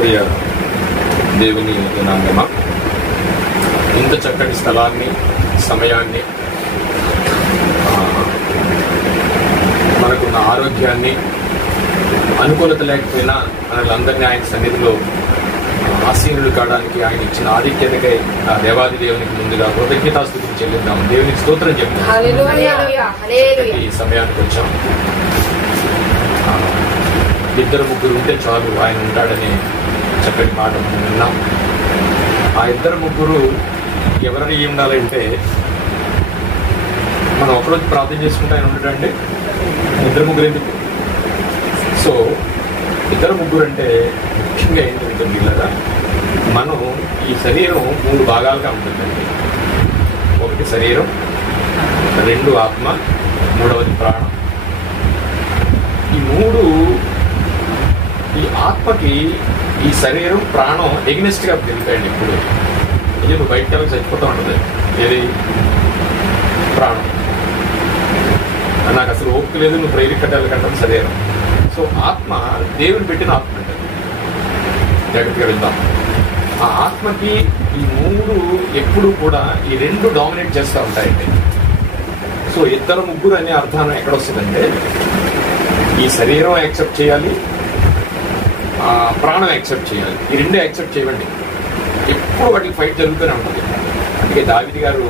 ప్రియ దేవుని జనాంగమా, ఇంత చక్కటి స్థలాన్ని, సమయాన్ని, మనకున్న ఆరోగ్యాన్ని, అనుకూలత లేకపోయినా మనలందరినీ ఆయన సన్నిధిలో ఆసీనులు కావడానికి ఆయన ఇచ్చిన ఆధిక్యతకై ఆ దేవాది దేవునికి ముందుగా కృతజ్ఞతాస్తుతులు చెల్లిద్దాం. దేవునికి స్తోత్రం చెప్తాం. ఈ సమయానికి వచ్చాం. ఇద్దరు ముగ్గురు ఉంటే చాలు ఆయన ఉంటాడని చక్కటి మాట మనం విన్నాం. ఆ ఇద్దరు ముగ్గురు ఎవరని ఉండాలంటే, మనం ఒకరోజు ప్రార్థన చేసుకుంటే ఆయన ఉంటాడండి. ఇద్దరు ముగ్గురు ఎందుకు? సో ఇద్దరు ముగ్గురు అంటే ముఖ్యంగా ఏంటంటే కదా, మనం ఈ శరీరం 3 భాగాలుగా ఉంటుందండి. ఒకటి శరీరం, 2 ఆత్మ, 3వది ప్రాణం. ఈ 3, ఈ ఆత్మకి ఈ శరీరం ప్రాణం ఎగ్నెస్ట్ గా తిరుగుతాయండి. ఇప్పుడు ఇది నువ్వు బయటకు వెళ్ళి చచ్చిపోతూ ఉంటుంది. ఏది? ప్రాణం. నాకు అసలు ఓపిక లేదు, నువ్వు ప్రేరిక కట్టాలంటాం శరీరం. సో ఆత్మ దేవుని పెట్టిన ఆత్మ అంటే జాగ్రత్తగా వెళ్దాం. ఆ ఆత్మకి ఈ 3 ఎప్పుడు కూడా ఈ 2 డామినేట్ చేస్తూ ఉంటాయండి. సో ఇద్దరు ముగ్గురు అనే అర్థం ఎక్కడ వస్తుందంటే, ఈ శరీరం యాక్సెప్ట్ చేయాలి, ప్రాణం యాక్సెప్ట్ చేయాలి. ఈ 2 యాక్సెప్ట్ చేయండి. ఎప్పుడు వాటికి ఫైట్ జరుగుతూనే ఉంటుంది. అందుకే దావీదు గారు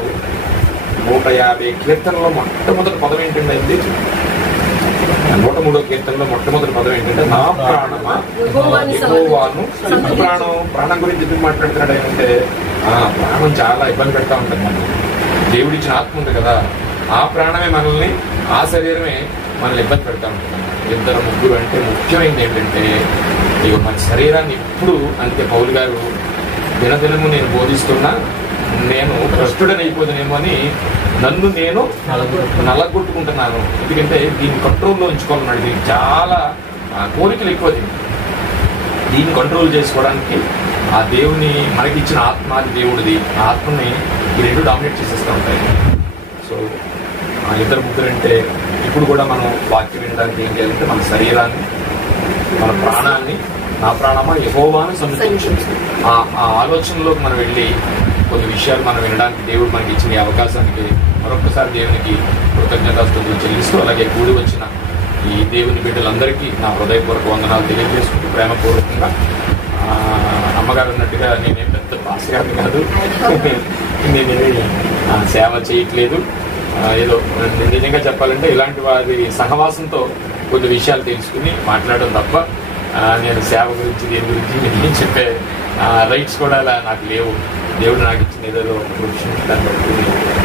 150 కీర్తనలో మొట్టమొదటి పదం ఏంటంటే, 103వ కీర్తనలో మొట్టమొదటి పదం ఏంటంటే, నా ప్రాణమా యెహోవాను. ప్రాణం గురించి ఎందుకు మాట్లాడుతున్నాడు అంటే, ప్రాణం చాలా ఇబ్బంది పెడతా ఉంటుంది. మనం దేవుడిచ్చిన ఆత్మ ఉంది కదా, ఆ ప్రాణమే మనల్ని, ఆ శరీరమే మనల్ని ఇబ్బంది పెడతా ఉంటుంది. ఇద్దరు ముగ్గురు అంటే ముఖ్యమైనది ఏంటంటే, ఇక మన శరీరాన్ని ఎప్పుడు అంతే పౌలు గారు దినదినము నేను బోధిస్తున్నా, నేను భ్రష్టుడని అయిపోతానేమో అని నన్ను నేను నల్లగొట్టుకుంటున్నాను. ఎందుకంటే దీన్ని కంట్రోల్లో ఉంచుకోవాలన్నాడు. దీనికి చాలా కోరికలు ఎక్కువ. దీన్ని కంట్రోల్ చేసుకోవడానికి ఆ దేవుని మనకిచ్చిన ఆత్మ, అది దేవుడిది. ఆ ఆత్మని ఈ 2 డామినేట్ చేసేస్తూ ఉంటాయి. సో ఇద్దరు ముగ్గురు అంటే ఇప్పుడు కూడా మనం వాక్యం వినడానికి ఏం చేయాలంటే, మన శరీరాన్ని, మన ప్రాణాన్ని, నా ప్రాణమా యెహోవాను సన్నిధించు, ఆ ఆలోచనలోకి మనం వెళ్ళి కొన్ని విషయాలు మనం వినడానికి దేవుడు మనకి ఇచ్చిన ఈ అవకాశానికి మరొకసారి దేవునికి కృతజ్ఞతాస్తుతులు చెల్లిస్తూ, అలాగే కూడి వచ్చిన ఈ దేవుని బిడ్డలందరికీ నా హృదయపూర్వక వందనాలు తెలియజేసుకుంటూ, ప్రేమపూర్వకంగా అమ్మగారు అన్నట్టుగా నేనేం పెద్ద పాస్గారిని కాదు, నేనేమి సేవ చేయట్లేదు. ఏదో నిజంగా చెప్పాలంటే ఇలాంటి వారి సహవాసంతో కొన్ని విషయాలు తెలుసుకుని మాట్లాడడం తప్ప నేను సేవ గురించి, దేని గురించి నేను చెప్పే రైట్స్ కూడా నాకు లేవు. దేవుడు నాకు ఇచ్చిన ఏదో ప్రొఫెషన్ దాన్ని బట్టి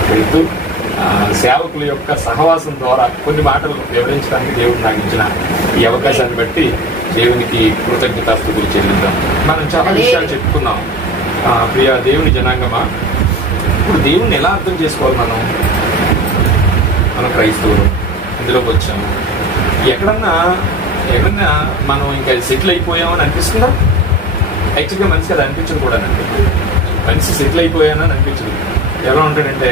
వెళ్తూ సేవకుల యొక్క సహవాసం ద్వారా కొన్ని మాటలు వివరించడానికి దేవుడు నాకు ఇచ్చిన ఈ అవకాశాన్ని బట్టి దేవునికి కృతజ్ఞతాస్తుతులు చెల్లిద్దాం. మనం చాలా విషయాలు చెప్పుకున్నాం. ప్రియ దేవుని జనాంగమా, ఇప్పుడు దేవుణ్ణి ఎలా అర్థం చేసుకోవాలి? మనం క్రైస్తవులు ఇందులోకి వచ్చాము. ఎక్కడన్నా మనం ఇంకా సెటిల్ అయిపోయామని అనిపిస్తుందా? యాక్చువల్గా మనిషికి అది అనిపించదు కూడానండి. మనిషి సెటిల్ అయిపోయానని అనిపించదు. ఎలా ఉంటాడంటే,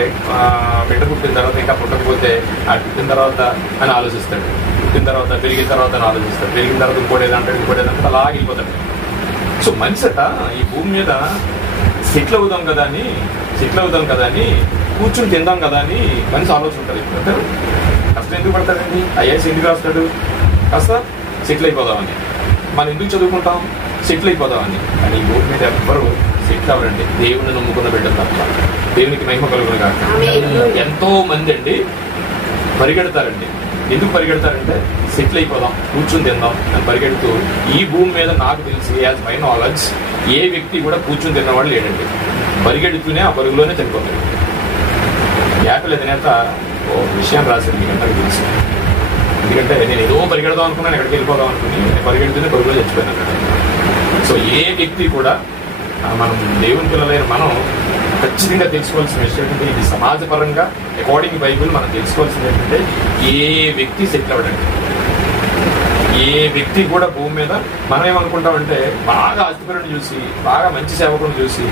బిడ్డ పుట్టిన తర్వాత ఇంకా పుట్టకపోతే ఆ పుట్టిన తర్వాత అని ఆలోచిస్తాడు, పుట్టిన తర్వాత పెరిగిన తర్వాత అని ఆలోచిస్తాడు, పెరిగిన తర్వాత ఇంకోటి ఏదంటే అలా వెళ్ళిపోతాడు. సో మనిషి ఈ భూమి మీద సెటిల్ అవుదాం కదా అని కూర్చుని తిందాం కదా అని మనిషి ఆలోచన ఉంటుంది. కష్టం ఎందుకు పడతాడండి? ఐఏఎస్ ఎందుకు రాస్తాడు? కాస్త సెటిల్ అయిపోదామని. మనం ఎందుకు చదువుకుంటాం? సెటిల్ అయిపోదామని. కానీ ఈ భూమి మీద ఎవ్వరు సెటిల్ అవ్వరండి, దేవుని నమ్ముకున్న బిడ్డలు తప్ప. దేవునికి మహిమ కలుగును కాక. ఎంతో మంది అండి పరిగెడతారండి. ఎందుకు పరిగెడతారంటే, సెటిల్ అయిపోదాం, కూర్చుని తిందాం అని పరిగెడుతూ, ఈ భూమి మీద నాకు తెలిసి యాజ్ మై నాలెడ్జ్ ఏ వ్యక్తి కూడా కూర్చుని తిన్నవాళ్ళు లేడండి. పరిగెడుతూనే ఆ పరుగులోనే చనిపోతాడు. యాపిల్ అధినేత ఓ విషయం రాశాడు, మీకంటే నాకు తెలుసు. ఎందుకంటే నేను ఏదో పరిగెడదాం అనుకున్నాను, ఎక్కడికి వెళ్ళిపోదాం అనుకుని నేను పరిగెడుతూనే పరుగులో చచ్చిపోయాను. సో ఏ వ్యక్తి కూడా, మనం దేవుని పిల్లలైన మనం ఖచ్చితంగా తెలుసుకోవాల్సిన విషయం ఏంటంటే, ఇది సమాజపరంగా అకార్డింగ్ బైబుల్ మనం తెలుసుకోవాల్సింది ఏంటంటే, ఏ వ్యక్తి సెటిల్ అవ్వడండి. ఏ వ్యక్తి కూడా భూమి మీద మనం ఏమనుకుంటామంటే, బాగా ఆస్తిపరుని చూసి, బాగా మంచి సేవకుని చూసి,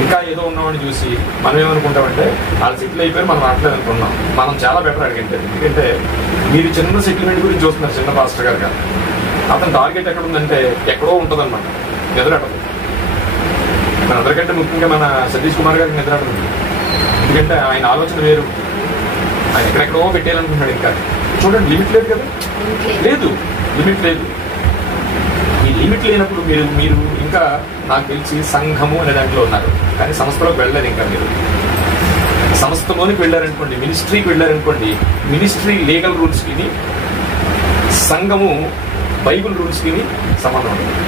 ఇంకా ఏదో ఉన్నవాడిని చూసి మనం ఏమనుకుంటామంటే, వాళ్ళు సెటిల్ అయిపోయి మనం రావట్లేదు అనుకున్నాం. మనం చాలా బెటర్ అడిగింటే. ఎందుకంటే మీరు చిన్న సెటిల్మెంట్ గురించి చూస్తున్నారు, చిన్న పాస్టర్ గారు కాదు. అతని టార్గెట్ ఎక్కడ ఉందంటే ఎక్కడో ఉంటుంది అనమాట. ఎదురు ఇంకా మన సతీష్ కుమార్ గారికి నిద్ర ఉంటుంది. ఎందుకంటే ఆయన ఆలోచన వేరు, ఆయన ఎక్కడెక్కడో పెట్టేయాలనుకుంటున్నాడు. ఇంకా చూడండి, లిమిట్ లేదు కదా, లేదు లిమిట్ లేదు. ఈ లిమిట్ లేనప్పుడు మీరు ఇంకా నాకు తెలిసి సంఘము అనే దాంట్లో ఉన్నారు, కానీ సంస్థలోకి వెళ్ళలేదు. ఇంకా మీరు సంస్థలోనికి వెళ్ళారనుకోండి, మినిస్ట్రీకి వెళ్ళారనుకోండి, మినిస్ట్రీ లీగల్ రూల్స్కి సంఘము బైబుల్ రూల్స్కి సంబంధం ఉంటుంది.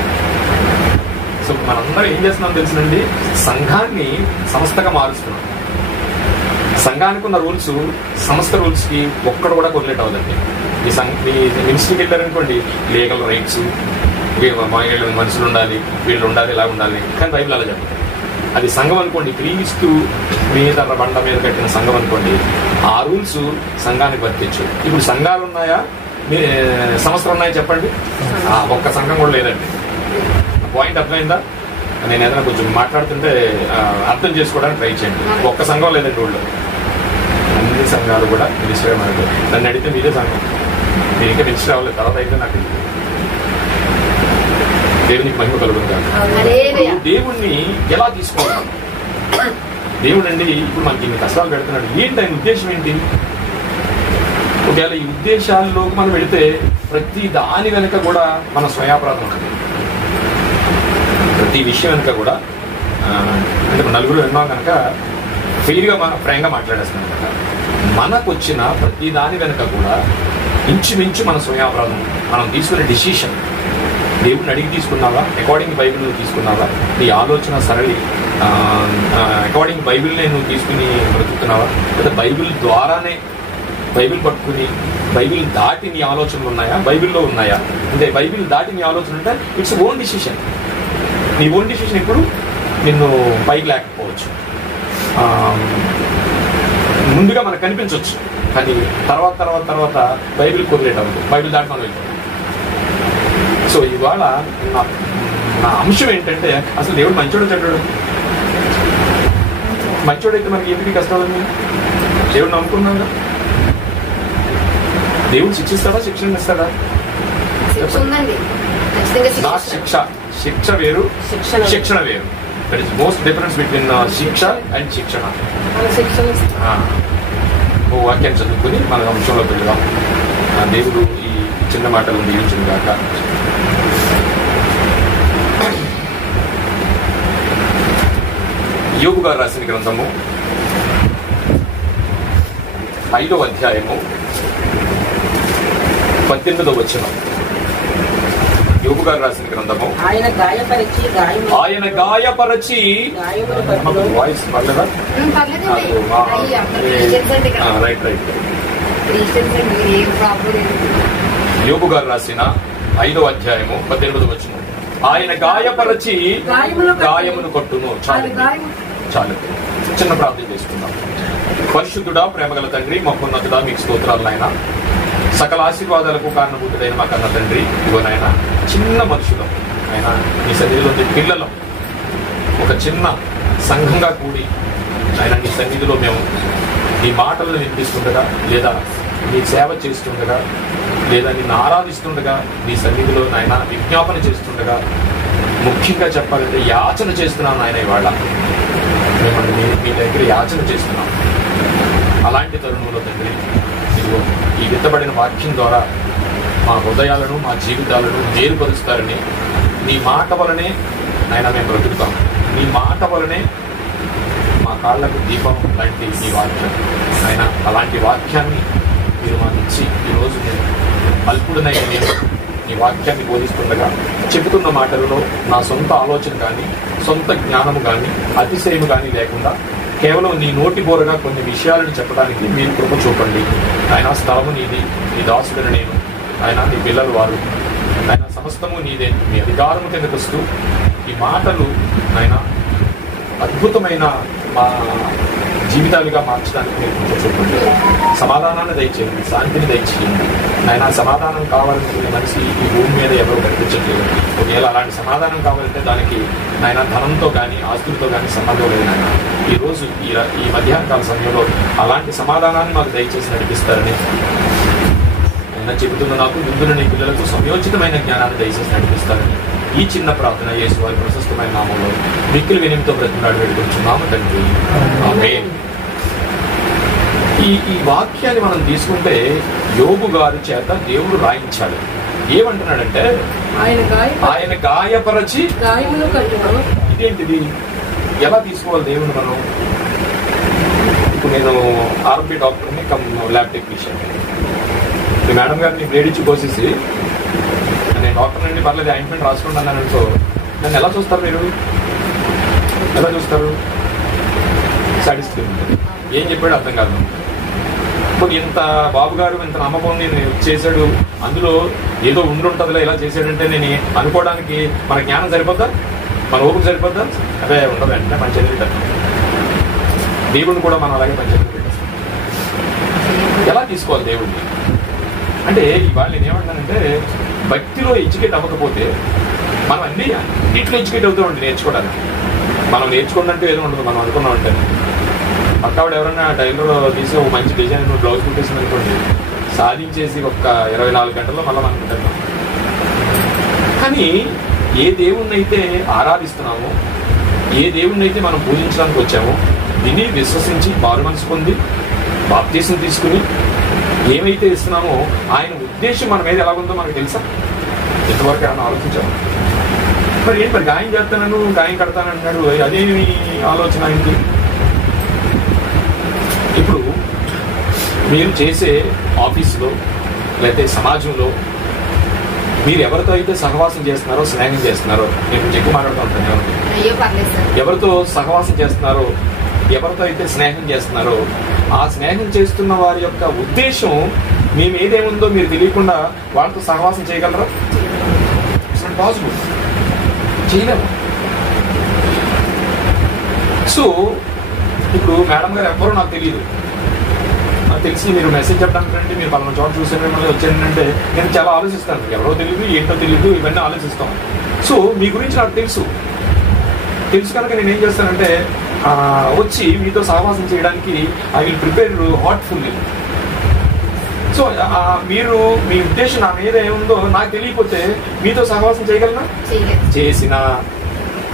సో మనందరం ఏం చేస్తున్నాం తెలుసునండి, సంఘాన్ని సంస్థగా మారుస్తున్నాం. సంఘానికి ఉన్న రూల్స్ సంస్థ రూల్స్కి ఒక్కడు కూడా కొరిలేట్ అవ్వదండి. ఈ మినిస్ట్రీకి వెళ్ళారనుకోండి, లీగల్ రైట్స్, మనుషులు ఉండాలి, వీళ్ళు ఉండాలి, ఇలా ఉండాలి, కానీ బైబిల్ అలా చెప్పదు. అది సంఘం అనుకోండి, క్రీస్తు మీద బండ మీద కట్టిన సంఘం అనుకోండి, ఆ రూల్స్ సంఘానికి వర్తించు. ఇప్పుడు సంఘాలు ఉన్నాయా, సంస్థలు ఉన్నాయా చెప్పండి? ఒక్క సంఘం కూడా లేదండి. పాయింట్ అర్థమైందా? నేను ఏదైనా కొంచెం మాట్లాడుతుంటే అర్థం చేసుకోవడానికి ట్రై చేయండి. ఒక్క సంఘం లేదండి ఊళ్ళో. అన్ని సంఘాలు కూడా మినిస్టర్ మనకు. నన్ను అడిగితే మీరే సంఘం, మీరు ఇంకా మినిస్టర్ అవ్వలేదు. తర్వాత అయితే నాకు దేవునికి మహిమ కలుగుతుంది. దేవుణ్ణి ఎలా తీసుకోవాలి? దేవుడు అండి ఇప్పుడు మనకి ఇన్ని కష్టాలు పెడుతున్నాడు. ఏంటి ఆయన ఉద్దేశం ఏంటి? ఒకవేళ ఈ ఉద్దేశాల్లోకి మనం వెళితే ప్రతి దాని వెనుక కూడా మన స్వయాపరాధం ఉంటుంది. ప్రతి విషయం వెనుక కూడా అంటే నలుగురు విన్నాం కనుక ఫ్రీగా ఫ్రాంక్గా మాట్లాడేస్తున్నాం కనుక మనకు వచ్చిన ప్రతి దాని వెనుక కూడా ఇంచుమించు మన స్వయాపరాధం. మనం తీసుకునే డిసిషన్ దేవుడిని అడిగి తీసుకున్నావా, అకార్డింగ్ బైబిల్ తీసుకున్నావా, నీ ఆలోచన సరళి అకార్డింగ్ బైబిల్నే నువ్వు తీసుకుని బ్రతుకుతున్నావా, లేదా బైబిల్ ద్వారానే బైబిల్ పట్టుకుని బైబిల్ దాటి నీ ఆలోచనలు ఉన్నాయా, బైబిల్లో ఉన్నాయా? అంటే బైబిల్ దాటి నీ ఆలోచన అంటే ఇట్స్ ఓన్ డిసిషన్. నీ ఓన్ డిసిషన్ ఇప్పుడు నిన్ను పైకి లేకపోవచ్చు, ముందుగా మనకు కనిపించవచ్చు, కానీ తర్వాత బైబిల్ కొరిలేట్ అవ్వదు, బైబిల్ దాటి మనం వెళ్ళిపోతాం. సో ఇవాళ నా అంశం ఏంటంటే అసలు దేవుడు మంచోడు చెడ్డాడు? మంచోడైతే మనకి ఎందుకు కష్టాలు? దేవుడు నమ్ముకున్నాగా. దేవుడు శిక్షిస్తాడా, శిక్షణ ఇస్తాడా? నా శిక్ష వేరు, శిక్షణ వేరు. That is most difference between శిక్ష అండ్ శిక్షణ. వాక్యాన్ని చదువుకుని మన అంశంలో పెడదాం. దేవుడు ఈ చిన్న మాటలు దీవించింది కాక. యోబు గారు రాసిన గ్రంథము 5వ అధ్యాయము 18వ వచనం. యోబు గారు రాసిన గ్రంథము ఆయన గాయపరచి వాయిస్ పర్లేదా? రైట్. యోబు గారు రాసిన 5వ అధ్యాయము 18వ వచనం. ఆయన గాయపరచి గాయమును కొట్టును. చాలు చిన్న ప్రార్థన చేసుకుందాం. పరిశుద్ధుడా, ప్రేమగల తండ్రి, మహోన్నతుడా, మీకు స్తోత్రాలు నాయన. సకల ఆశీర్వాదాలకు కారణభూతుడైన మా కన్న తండ్రి, ఇదిగో నాయన చిన్న మనుషులం ఆయన మీ సన్నిధిలో పిల్లలం, ఒక చిన్న సంఘంగా కూడి ఆయన నీ సన్నిధిలో మేము నీ మాటలను వినిపిస్తుండగా, లేదా నీ సేవ చేస్తుండగా, లేదా నిన్ను ఆరాధిస్తుండగా, నీ సన్నిధిలో నాయన విజ్ఞాపన చేస్తుండగా, ముఖ్యంగా చెప్పాలంటే యాచన చేస్తున్నాం నాయన. ఇవాళ మిమ్మల్ని మీ దగ్గర యాచన చేస్తున్నాం. అలాంటి తరుణంలో తండ్రి, ఇదిగో ఈ విత్తబడిన వాక్యం ద్వారా మా హృదయాలను, మా జీవితాలను వేరుపరుస్తారని నీ మాట వలనే నాయన మేము బ్రతుకుతాం. నీ మాట వలనే మా కాళ్లకు దీపం లాంటి నీ వాక్యం ఆయన. అలాంటి వాక్యాన్ని మీరు మాకు ఇచ్చి ఈరోజు నేను అల్పుడినైన నేను నీ వాక్యాన్ని బోధిస్తుండగా చెబుతున్న మాటలలో నా సొంత ఆలోచన కానీ, సొంత జ్ఞానము కానీ, అతిశయము కానీ లేకుండా కేవలం నీ నోటి బోరగా కొన్ని విషయాలను చెప్పడానికి మీరు కృప చూపండి ఆయన. స్థలము నీది, నీ దాసుడని నేను ఆయన, నీ పిల్లలు వారు ఆయన, సమస్తము నీదే. మీ అధికారము కిందకు వస్తూ ఈ మాటలు ఆయన అద్భుతమైన మా జీవితాలుగా మార్చడానికి మీరు కృప చూపండి. సమాధానాన్ని దయచేయండి, శాంతిని దయచేయండి ఆయన. సమాధానం కావాలనుకునే మనిషి ఈ భూమి మీద ఎవరు కనిపించట్లేదు. ఒకవేళ అలాంటి సమాధానం కావాలంటే దానికి ఆయన ధనంతో కానీ, ఆస్తులతో కానీ సంబంధం లేదు నాయన. ఈరోజు ఈ మధ్యాహ్న కాల సమయంలో అలాంటి సమాధానాన్ని మాకు దయచేసి నడిపిస్తారని ఆయన చెబుతున్న నాకు ముందున నీ పిల్లలకు సమయోచితమైన జ్ఞానాన్ని దయచేసి నడిపిస్తారని ఈ చిన్న ప్రార్థన యేసు వారి ప్రశస్తమైన నామంలో మిక్కిలి వినయంతో బ్రతిమలాడి వేడుకొంచున్నాము తండ్రి, ఆమేన్. ఈ వాక్యాన్ని మనం తీసుకుంటే యోబు గారి చేత దేవుడు రాయించాడు. ఏమంటున్నాడంటే ఆయన గాయపరచి గాయములు కట్టును. ఇదేంటిది? ఎలా తీసుకోవాలి దేవుని మనం? ఇప్పుడు నేను ఆర్ఎంపీ డాక్టర్ని కమ్ ల్యాబ్ టెక్నీషియన్. మీ మేడం గారిని బ్లేడ్ ఇచ్చి కోసేసి నేను డాక్టర్ అండి పర్లేదు ఆయింట్మెంట్ రాసుకుంటాను అనుకో, నన్ను ఎలా చూస్తారు? మీరు ఎలా చూస్తారు? సాటిస్ఫై ఉంటుంది. ఏం చెప్పాడు అర్థం కాదు. ఇప్పుడు ఇంత బాబు గారు ఇంత నమ్మకం నేను చేశాడు, అందులో ఏదో ఉండుంటుందిలే ఇలా చేశాడంటే నేను అనుకోవడానికి మన జ్ఞానం సరిపోద్దా? మన ఓపిక సరిపోద్దా? అదే ఉండదంటే మన చదివి పెట్టాం. దేవుడిని కూడా మనం అలాగే పంచాయతీ పెట్టేస్తాం. ఎలా తీసుకోవాలి దేవుడిని అంటే? ఇవాళ నేను ఏమంటానంటే, భక్తిలో ఎడ్యుకేట్ అవ్వకపోతే మనం అన్నీ ఇట్లా ఎడ్యుకేట్ అవుతూ ఉండి నేర్చుకోవడానికి. మనం నేర్చుకున్నట్టు ఏదో ఉండదు. మనం అనుకున్నాం అంటే పక్కావిడ ఎవరైనా టైలర్ తీసి ఒక మంచి డిజైన్ బ్లౌజ్ కుట్టేసింది అనుకోండి, సాధించేసి ఒక 24 గంటల్లో మళ్ళీ మనం కుట్టాం. కానీ ఏ దేవుణ్ణి అయితే ఆరాధిస్తున్నామో, ఏ దేవుణ్ణి అయితే మనం పూజించడానికి వచ్చామో, దీన్ని విశ్వసించి మారు మనసు పొంది బాప్తీసం తీసుకుని ఏమైతే ఇస్తున్నామో ఆయన ఉద్దేశం మన మీద ఎలా ఉందో మనకు తెలుసా? ఎంతవరకు ఏమైనా ఆలోచించాము? మరి ఏంటి, మరి గాయం చేస్తానను గాయం కడతానంటున్నాడు, అదేమి ఆలోచన ఆయనకి? ఇప్పుడు మీరు చేసే ఆఫీసులో లేకపోతే సమాజంలో మీరు ఎవరితో అయితే సహవాసం చేస్తున్నారో, స్నేహం చేస్తున్నారో, నేను ఎక్కువ మాట్లాడుతూ ఉంటాను, ఎవరితో సహవాసం చేస్తున్నారో, ఎవరితో అయితే స్నేహం చేస్తున్నారో, ఆ స్నేహం చేస్తున్న వారి యొక్క ఉద్దేశం మేము ఏదేముందో మీరు తెలియకుండా వాళ్ళతో సహవాసం చేయగలరా? It's not possible. చేయలేము. సో ఇప్పుడు మేడం గారు ఎవరో నాకు తెలియదు, నాకు తెలిసి మీరు మెసేజ్ చెప్పడానికి మీరు పలానా చోట చూసారు మిమ్మల్ని వచ్చారంటే నేను చాలా ఆలోచిస్తాను. ఎవరో తెలియదు, ఏంటో తెలియదు, ఇవన్నీ ఆలోచిస్తాం. సో మీ గురించి నాకు తెలుసు కనుక నేను ఏం చేస్తానంటే వచ్చి మీతో సహవాసం చేయడానికి I will prepare heartfully. So మీరు మీ ఉద్దేశం నా మీద ఏముందో నాకు తెలియకపోతే మీతో సహవాసం చేయగలనా? చేసిన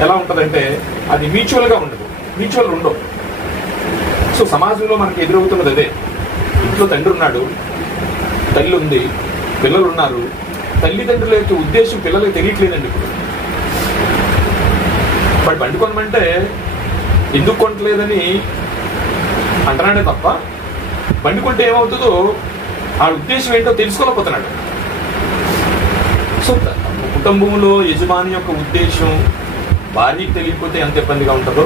ఎలా ఉంటుందంటే అది మ్యూచువల్గా ఉండదు, మ్యూచువల్ ఉండవు. సో సమాజంలో మనకి ఎదురవుతున్నది అదే. ఇంట్లో తండ్రి ఉన్నాడు, తల్లి ఉంది, పిల్లలు ఉన్నారు. తల్లిదండ్రుల యొక్క ఉద్దేశం పిల్లలకు తెలియట్లేదండి. ఇప్పుడు వాడు బండి కొనమంటే ఎందుకు కొనట్లేదని అంటున్నాడే తప్ప బండి కొంటే ఏమవుతుందో ఆ ఉద్దేశం ఏంటో తెలుసుకోలేకపోతున్నాడు. సో కుటుంబంలో యజమాని యొక్క ఉద్దేశం భార్యకి తెలియకపోతే ఎంత ఇబ్బందిగా ఉంటుందో,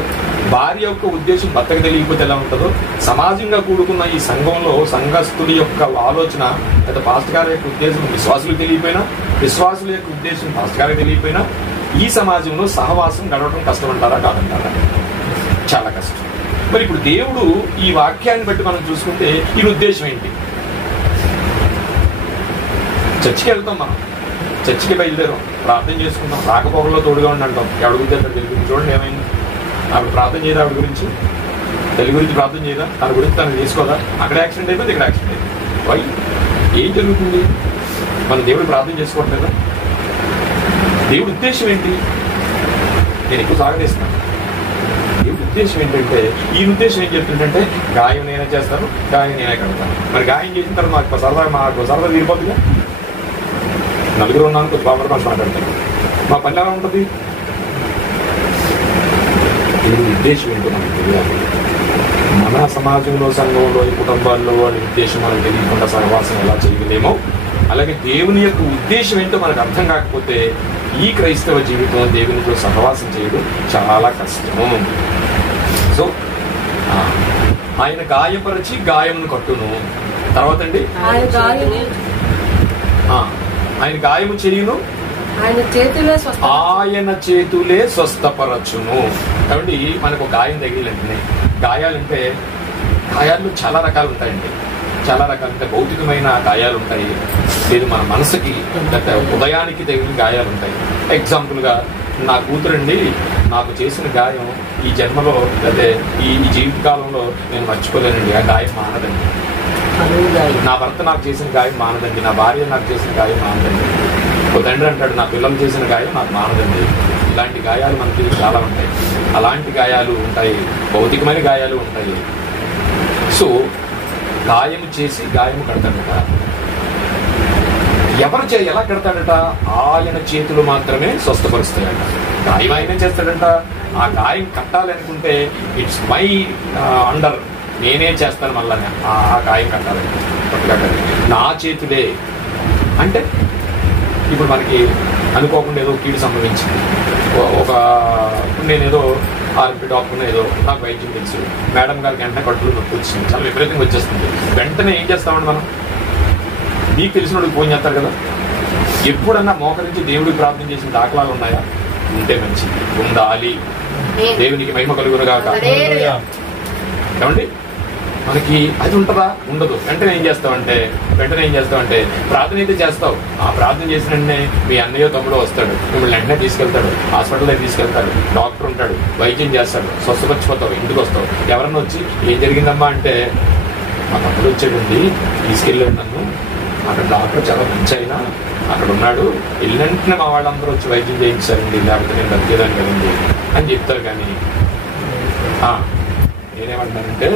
భార్య యొక్క ఉద్దేశం భర్తకు తెలియకపోతే ఎలా ఉంటుందో, సమాజంగా కూడుకున్న ఈ సంఘంలో సంఘస్థుల యొక్క ఆలోచన లేదా పాస్టర్ గారి యొక్క ఉద్దేశం విశ్వాసులకు తెలియపోయినా, విశ్వాసుల యొక్క ఉద్దేశం పాస్టర్ గారికి తెలియపోయినా ఈ సమాజంలో సహవాసం గడవడం కష్టమంటారా? కాదంటారా? చాలా కష్టం. మరి ఇప్పుడు దేవుడు ఈ వాక్యాన్ని బట్టి మనం చూసుకుంటే ఈ ఉద్దేశం ఏంటి? చర్చికి వెళ్తాం, మనం చర్చికి బయలుదేరాం, ప్రార్థన చేసుకుంటాం, రాకపోకల్లో తోడుగా ఉండి అంటాం. ఎవరి గురించి అక్కడ తెలుగు చూడండి ఏమైంది? ఆవిడ ప్రార్థన చేయదా? ఆవిడ గురించి తల్లి గురించి ప్రార్థన చేయదా? తన గురించి తను చేసుకోదా? అక్కడ యాక్సిడెంట్ అయిపోతే ఇక్కడ యాక్సిడెంట్ అయిపోయింది. వై? ఏం జరుగుతుంది? మన దేవుడు ప్రార్థన చేసుకోవట్లేదా? దేవుడి ఉద్దేశం ఏంటి? నేను ఎక్కువ సాగదీస్తున్నాను. దేవుడి ఉద్దేశం ఏంటంటే, ఈ ఉద్దేశం ఏం చెప్తుంటే గాయం నేనే చేస్తాను, గాయం నేనే కడతాను. మరి గాయం చేసిన తర్వాత మాకు సరదా తీరిపోతుందిగా. నలుగురు ఉన్నాను, కొంచెం బాబు మనసు మాట్లాడతాను, మా పని ఎలా ఉంటుంది? దేవుడి ఉద్దేశం ఏంటో మనకు తెలియాలి. మన సమాజంలో, సంఘంలో, ఈ కుటుంబాల్లో వాడి ఉద్దేశం మనకు తెలియకుండా సహవాసం ఎలా చేయలేమో, అలాగే దేవుని యొక్క ఉద్దేశం ఏంటో మనకు అర్థం కాకపోతే ఈ క్రైస్తవ జీవితం దేవునితో సహవాసం చేయడం చాలా కష్టం. సో ఆయన గాయపరిచి గాయమును కట్టును. తర్వాత అండి ఆయన గాయము చేయును, ఆయన చేతులే స్వస్థపరచును. కాబట్టి మనకు గాయం తగిలింటనే, గాయాలంటే గాయాలు చాలా రకాలు ఉంటాయండి. చాలా రకాలు ఉంటాయి. భౌతికమైన గాయాలు ఉంటాయి, లేదు మన మనసుకి హృదయానికి తగిలిన గాయాలు ఉంటాయి. ఎగ్జాంపుల్గా నా కూతురండి నాకు చేసిన గాయం ఈ జన్మలో లేదా ఈ జీవితకాలంలో నేను మర్చిపోలేనండి. ఆ గాయం మానదండి. నా భర్త నాకు చేసిన గాయం మానదండి, నా భార్య నాకు చేసిన గాయం మానదండి. ఒక తండ్రి అంటాడు, నా పిల్లలు చేసిన గాయం నాకు మానదండి. ఇలాంటి గాయాలు మనకి చాలా ఉంటాయి. అలాంటి గాయాలు ఉంటాయి, భౌతికమైన గాయాలు ఉంటాయి. సో గాయము చేసి గాయము కడతాడట. ఎలా కడతాడట? ఆయన చేతులు మాత్రమే స్వస్థపరుస్తాయట. గాయం ఆయనే చేస్తాడట. ఆ గాయం కట్టాలి అనుకుంటే ఇట్స్ మై అండర్, నేనే చేస్తాను. మళ్ళా ఆ గాయం కట్టాలి, నా చేతులే. అంటే ఇప్పుడు మనకి అనుకోకుండా ఏదో కీడు సంభవించింది. నేనేదో ఆర్ఎంపీ డాక్టర్ ఏదో నాకు వైద్యం తెలుసు, మేడం గారికి వెంటనే కట్టులు నొప్పి వచ్చింది, చాలా విపరీతంగా వచ్చేస్తుంది. వెంటనే ఏం చేస్తామండి మనం? మీకు తెలిసిన వాడికి ఫోన్ చేస్తారు కదా. ఎప్పుడన్నా మోకరించి దేవుడికి ప్రార్థన చేసిన దాఖలాలు ఉన్నాయా? ఉంటే మంచిది, ఉండాలి. దేవునికి మహిమ కలుగునుగాక. ఏమండి, మనకి అది ఉంటుందా? ఉండదు. వెంటనే ఏం చేస్తావంటే ప్రార్థన అయితే చేస్తావు. ఆ ప్రార్థన చేసిన వెంటనే మీ అన్నయ్య తమ్ముడు వస్తాడు, మిమ్మల్ని వెంటనే తీసుకెళ్తాడు, హాస్పిటల్లోకి తీసుకెళ్తాడు, డాక్టర్ ఉంటాడు, వైద్యం చేస్తాడు, స్వస్థపరిచిపోతావు, ఇంటికి వస్తావు. ఎవరన్నా వచ్చి ఏం జరిగిందమ్మా అంటే, మా తమ్ముడు వచ్చాడండి, తీసుకెళ్ళాడు నన్ను, అక్కడ డాక్టర్ చాలా మంచి అయినా అక్కడ ఉన్నాడు, వెళ్ళినంటనే మా వాళ్ళందరూ వచ్చి వైద్యం చేయించారండి, లేకపోతే నేను బతికేదాన్ని కదండి అని చెప్తారు. కానీ నేనేమంటానంటే,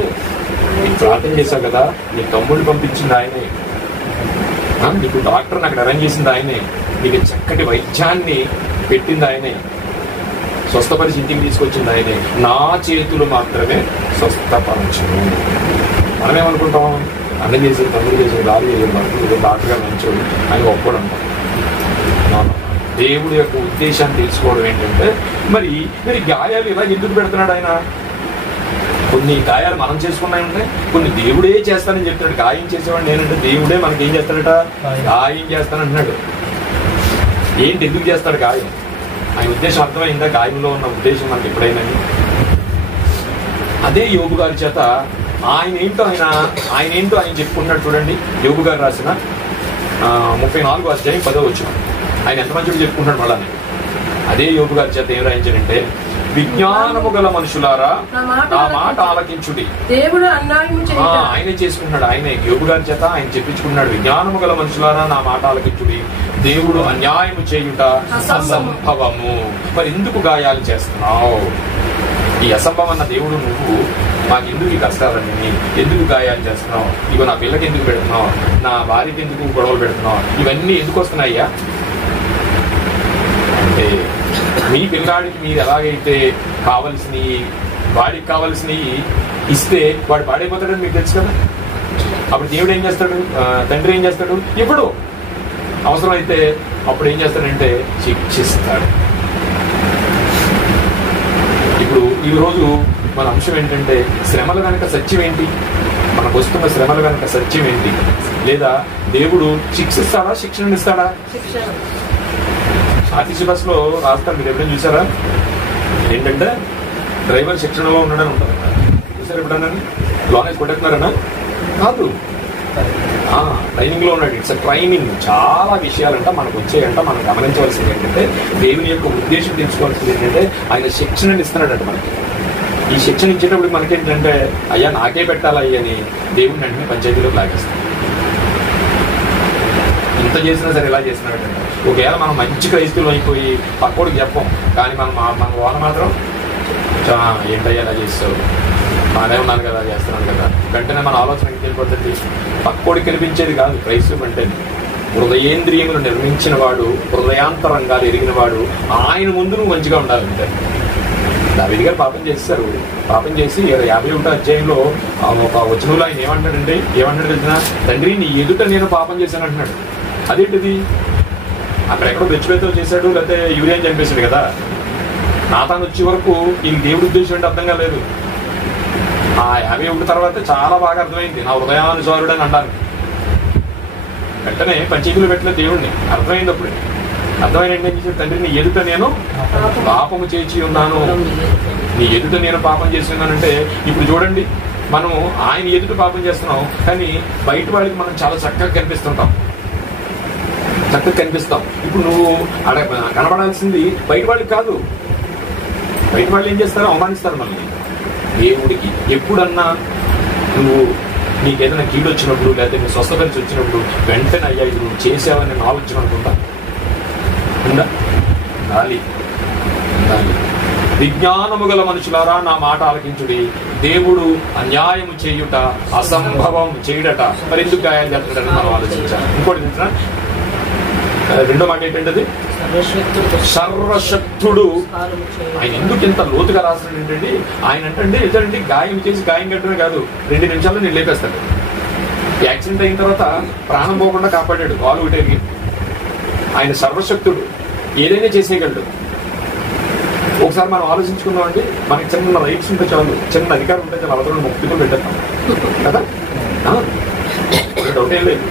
నీకు ప్రార్థన చేశావు కదా, నీ తమ్ముడిని పంపించింది ఆయనే, నీకు డాక్టర్ని అక్కడ అరేంజ్ చేసింది ఆయనే, నీకు చక్కటి వైద్యాన్ని పెట్టింది ఆయనే, స్వస్థపరిచి ఇంటికి తీసుకొచ్చింది ఆయనే. నా చేతులు మాత్రమే స్వస్థపరచును. మనమేమనుకుంటాం? అన్నం చేసేది, తమ్ముడు చేసేది, దారి చేసేది, మనకు డాక్టర్ గారు మంచోడు అని ఒప్పుకోవడం. దేవుడి యొక్క ఉద్దేశాన్ని తెలుసుకోవడం ఏంటంటే, మరి గాయాలు ఇలా ఎందుకు పెడుతున్నాడు ఆయన? కొన్ని గాయాలు మనం చేసుకున్నాయి ఉంటాయి, కొన్ని దేవుడే చేస్తానని చెప్తాడు. గాయం చేసేవాడు నేనంటే దేవుడే మనకి ఏం చేస్తాడట? గాయం చేస్తానంటున్నాడు. ఏంటి, ఎందుకు చేస్తాడు గాయం? ఆయన ఉద్దేశం అర్థమైందా? గాయంలో ఉన్న ఉద్దేశం మనకి ఎప్పుడైనా? అదే యోబు గారి చేత ఆయన ఏంటో ఆయన చెప్పుకుంటున్నాడు. చూడండి, యోబు గారు రాసిన 34వ అధ్యాయం 10వ వచనం. ఆయన ఎంత మంచిగా చెప్పుకుంటున్నాడు. మళ్ళా అదే యోబు గారి చేత ఏం రాయించాడంటే, విజ్ఞానము గల మనుషులారా నా మాట ఆలకించుడి. దేవుడు అన్యాయము చేయుట. ఆయనే చేసుకున్నాడు. ఆయనే యోబు గారి చేత ఆయన చెప్పించుకున్నాడు. విజ్ఞానము గల మనుషులారా నా మాట ఆలకించుడి, దేవుడు అన్యాయము చేయుట అసంభవము. మరి ఎందుకు గాయాలు చేస్తున్నావు? ఈ అసంభవం అన్న దేవుడు నువ్వు మాకు ఎందుకు ఈ కష్టాలన్నీ, ఎందుకు గాయాలు చేస్తున్నావు? ఇగో నా పిల్లకి ఎందుకు పెడుతున్నావు? నా భార్యకి ఎందుకు గొడవలు పెడుతున్నావు? ఇవన్నీ ఎందుకు వస్తున్నాయ్యా అంటే, మీ పిల్లాడికి మీరు ఎలాగైతే కావలసినవి, వాడికి కావలసినవి ఇస్తే వాడు పాడైపోతాడని మీకు తెలుసు కదా. అప్పుడు దేవుడు ఏం చేస్తాడు? తండ్రి ఏం చేస్తాడు? ఇప్పుడు అవసరమైతే అప్పుడు ఏం చేస్తాడంటే శిక్షిస్తాడు. ఇప్పుడు ఈ రోజు మన అంశం ఏంటంటే, శ్రమల వెనక సత్యం ఏంటి? మనకు వస్తున్న శ్రమల వెనక సత్యం ఏంటి? లేదా దేవుడు శిక్షిస్తాడా, శిక్షణనిస్తాడా? ఆర్టీసీ బస్ లో రాస్తారు, మీరు ఎప్పుడైనా చూసారా? ఏంటంటే డ్రైవర్ శిక్షణలో ఉన్నాడని ఉంటుంది. చూసారు ఎప్పుడన్నా? లోనేజ్ కొట్టేస్తున్నారన్నా? కాదు, ట్రైనింగ్ లో ఉన్నాడు. It's training. చాలా విషయాలంట మనకు వచ్చాయంట. మనం గమనించవలసింది ఏంటంటే, దేవుని యొక్క ఉద్దేశం తెలుసుకోవాల్సింది ఏంటంటే, ఆయన శిక్షణని ఇస్తున్నాడంట మనకి. ఈ శిక్షణ ఇచ్చేటప్పుడు మనకేంటంటే, అయ్యా నాకే పెట్టాలయ్య అని దేవుడిని వెంటనే పంచాయతీలోకి లాగేస్తాం. ఇంత చేసినా సరే ఇలా చేస్తున్నాడంటే, ఒకవేళ మనం మంచి క్రైస్తవులు అయిపోయి పక్కోడికి చెప్పం, కానీ మన వాళ్ళ మాత్రం ఏంటయ్యా ఇలా చేస్తావు, బాగానే ఉన్నాను కదా, చేస్తున్నాను కదా, వెంటనే మన ఆలోచనకి వెళ్ళిపోతుంది. పక్కోడికి కనిపించేది కాదు క్రైస్తవం అంటే. హృదయేంద్రియములు నిర్మించిన వాడు, హృదయాంతరంగాలు ఎరిగిన వాడు, ఆయన ముందు నువ్వు మంచిగా ఉండాలంటే. దావీదు గారు పాపం చేస్తారు. పాపం చేసి 51వ అధ్యాయంలో ఒక వచనంలో ఆయన ఏమంటాడు తెలిసిన, తండ్రి నీ ఎదుట నేను పాపం చేశాను అంటున్నాడు. అదేంటిది? అక్కడెక్కడో బెచ్చిపేతో చేశాడు, లేకపోతే యూరియన్ చనిపేశాడు కదా. నాతాను వచ్చే వరకు ఈ దేవుడి ఉద్దేశం అంటే అర్థం కాలేదు. ఆ 51 తర్వాత చాలా బాగా అర్థమైంది, నా హృదయానుసారుడు అని అంటాను. వెంటనే పంచీకులు పెట్టిన దేవుడిని అర్థమైంది. అప్పుడు అర్థమైన ఏం చేశాడు? తండ్రి నీ ఎదుట నేను పాపము చేసి ఉన్నాను, నీ ఎదుట నేను పాపం చేసి ఉన్నానంటే. ఇప్పుడు చూడండి, మనం ఆయన ఎదుట పాపం చేస్తున్నాం, కానీ బయట వాళ్ళకి మనం చాలా చక్కగా కనిపిస్తాం. ఇప్పుడు నువ్వు కనబడాల్సింది బయట వాళ్ళకి కాదు. బయట వాళ్ళు ఏం చేస్తారో అవమానిస్తారు మనల్ని. దేవుడికి ఎప్పుడన్నా నువ్వు నీకేదైనా కీడు వచ్చినప్పుడు, లేకపోతే నువ్వు స్వస్థపరిచి వచ్చినప్పుడు వెంటనే అయ్యా ఇది నువ్వు చేసావని ఆలోచన అనుకుంటా. ఉందా? ఉండాలి. విజ్ఞానము గల మనుషులారా నా మాట ఆలకించుడి. దేవుడు అన్యాయం చేయుట అసంభవం చేయుడట. మరి ఎందుకు గాయాలు చేస్తున్నాడని మనం ఆలోచించాలి. ఇంకోటి తెలుసా, రెండో మాట ఏంటంటే సర్వశక్తుడు. ఆయన ఎందుకు ఇంత లోతుగా రాస్తున్నాడు ఏంటండి? ఆయన అంటే ఎదురండి గాయం చేసి గాయం కట్టడమే కాదు, 2 నిమిషాల్లో నేను లేపేస్తాడు. యాక్సిడెంట్ అయిన తర్వాత ప్రాణం పోకుండా కాపాడాడు, కాలు ఒకటి. ఆయన సర్వశక్తుడు, ఏదైనా చేసేయగలడు. ఒకసారి మనం ఆలోచించుకున్నామండి, మనకి చిన్న రైట్స్ ఉంటే చాలు, చిన్న అధికారం ఉంటే చాలు, అవతల ముక్తిగా పెట్టేస్తాం కదా. డౌట్ ఏం లేదు.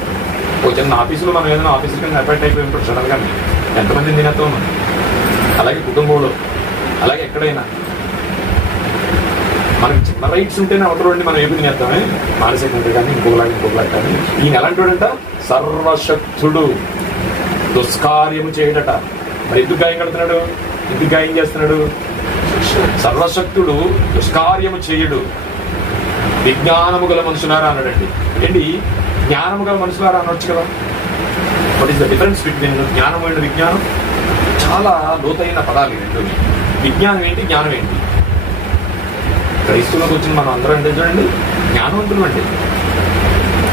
ఒక చిన్న ఆఫీసులో మనం ఏదైనా ఆఫీసు కింద అపాయింట్ అయిపోయి ఉంటాం సడన్ గా, ఎంతమంది తినేస్తాం మనం. అలాగే కుటుంబంలో, అలాగే ఎక్కడైనా మనకి చిన్న రైట్స్ ఉంటేనే అవతల మనం ఏమి తినేస్తామే, మానసికంగా కానీ ఇంకొకలాగా కానీ. ఈయన ఎలాంటి వాడంట? సర్వశక్తుడు, దుష్కార్యము చేయడట. మరి ఎందుకు గాయం కడుతున్నాడు? ఎందుకు గాయం చేస్తున్నాడు? సర్వశక్తుడు దుష్కార్యము చేయుడు. విజ్ఞానము గల మనుషులారా అన్నాడండి. ఏంటి జ్ఞానము గల మనుషులారా అనొచ్చు కదా. What is the difference between జ్ఞానం అండ్ విజ్ఞానం? చాలా లోతైన పదాలు రెండు. విజ్ఞానం ఏంటి, జ్ఞానం ఏంటి? క్రైస్తవులకు వచ్చిన మనం అందరం అంటే చూడండి జ్ఞానవంతులు అండి,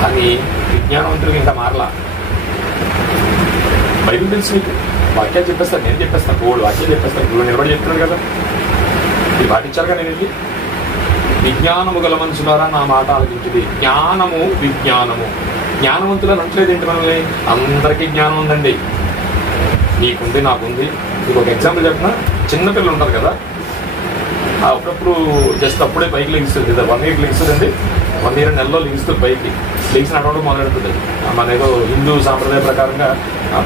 కానీ విజ్ఞానవంతులకు ఇంకా మారలా. బైబిల్ తెలుసు మీకు, వాక్యాలు చెప్పేస్తాను, నేను చెప్పేస్తాను, గోల్డ్ వాక్యాలు చెప్పేస్తాను, ఇప్పుడు నిలబడి చెప్తున్నాను కదా, ఇది పాటించారుగా. నేను ఇది విజ్ఞానము గల మనుషులారా నా మాట ఆలకించుడి. జ్ఞానము విజ్ఞానము. జ్ఞానవంతులని అంటలేదు ఏంటి మనల్ని? అందరికీ జ్ఞానం ఉందండి, నీకుంది నాకుంది. మీకు ఒక ఎగ్జాంపుల్ చెప్పిన, చిన్నపిల్లలు ఉంటారు కదా, అప్పుడప్పుడు జస్ట్ అప్పుడే పైకి లెగిస్తుంది కదా, 1 year లెగిస్తుందండి, 1 year నెలలో లెగిస్తుంది పైకి, లెగిసి నడవడం మొదలెడుతుంది. మన ఏదో హిందూ సాంప్రదాయ ప్రకారంగా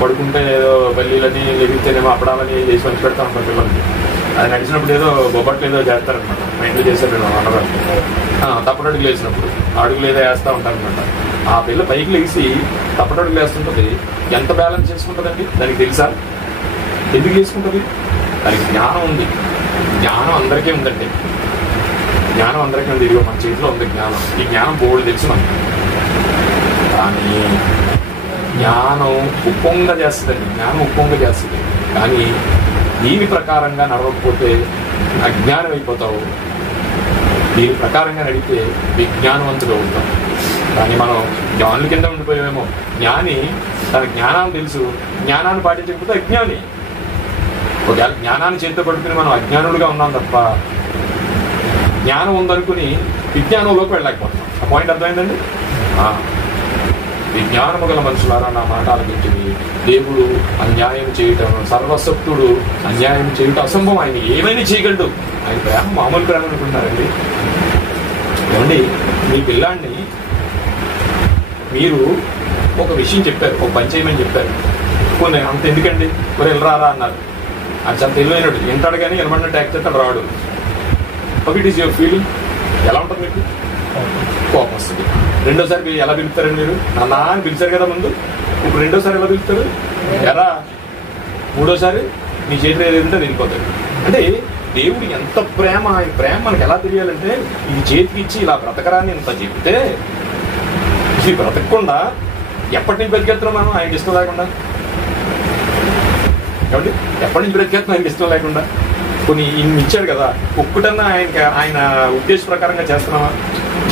పడుకుంటే ఏదో బల్లీలని లెగిస్తేనేమో అప్పడాలని చేసి పంచి పెడతా ఉంటారు పిల్లలకి. అది నడిచినప్పుడు ఏదో బొబ్బట్లు ఏదో చేస్తారనమాట, మా ఇంట్లో చేశారు నేను వంటరాలు. తప్పటి అడుగులు వేసినప్పుడు అడుగులు ఏదో వేస్తూ ఉంటారనమాట. ఆ పిల్ల పైకి లెగిసి తప్పటి అడుగులు వేస్తుంటుంది. ఎంత బ్యాలెన్స్ చేసుకుంటుందండి దానికి తెలుసా? ఎందుకు చేసుకుంటుంది? దానికి జ్ఞానం ఉంది. జ్ఞానం అందరికీ ఉందండి, జ్ఞానం అందరికీ ఉంది. ఇదిగో మన చేతిలో ఉంది జ్ఞానం. ఈ జ్ఞానం బోర్డు తెలుసు మనకి, కానీ జ్ఞానం ఉప్పొంగ చేస్తుందండి. జ్ఞానం ఉప్పొంగ చేస్తుంది, కానీ దీని ప్రకారంగా నడవకపోతే అజ్ఞానం అయిపోతావు, దీని ప్రకారంగా నడితే విజ్ఞానవంతుడు అవుతాం. కానీ మనం జ్ఞానుల కింద ఉండిపోయామేమో. జ్ఞాని తన జ్ఞానాన్ని తెలుసు, జ్ఞానాన్ని పాటించకపోతే అజ్ఞాని. ఒకవేళ జ్ఞానాన్ని చేతితో పట్టుకుని మనం అజ్ఞానులుగా ఉన్నాం తప్ప, జ్ఞానం ఉందనుకుని విజ్ఞానంలోకి వెళ్ళలేకపోతున్నాం. ఆ పాయింట్ అర్థమైందండి? విజ్ఞానము గల మనుషులారా నా మాట ఆలకించుడి. దేవుడు అన్యాయం చేయటం, సర్వశక్తుడు అన్యాయం చేయటం అసంభవం. ఆయన ఏమైనా చేయగలడు. ఆయన ప్రేమ మామూలు ప్రేమ అనుకుంటున్నారండి. ఏమండి, మీ పిల్లాన్ని మీరు ఒక విషయం చెప్పారు, ఒక పని చేయమని చెప్పారు, కొన్ని అంత ఎందుకండి కొన్ని వెళ్ళరారా అన్నారు. అది చాలా తెలివైనడు, వింటాడు కానీ వినబడినట్టు యాక్ట్ చేస్తాడు, రాడు. How it is your feeling? ఎలా ఉంటుంది మీకు? కోపం వస్తుంది. రెండోసారి ఎలా పిలుస్తారండి మీరు? నాన్న అని పిలిచారు కదా ముందు, ఇప్పుడు రెండోసారి ఎలా పిలుస్తారు? ఎరా. మూడోసారి నీ చేతిలో ఏదంటే వెళ్ళిపోతాడు. అంటే దేవుడు ఎంత ప్రేమ, ఆయన ప్రేమ మనకు ఎలా తెలియాలంటే, ఇది చేతికి ఇచ్చి ఇలా బ్రతకరాని ఇంత చెప్తే, ఇది బ్రతకకుండా ఎప్పటి నుంచి బ్రతికేస్తున్నాం మనం ఆయనకి ఇష్టం లేకుండా? కాబట్టి ఎప్పటి నుంచి బ్రతికేస్తున్నాం ఆయనకి ఇష్టం లేకుండా? కొన్ని ఇన్ని ఇచ్చాడు కదా, ఒక్కటన్నా ఆయన ఉద్దేశ ప్రకారంగా చేస్తున్నామా?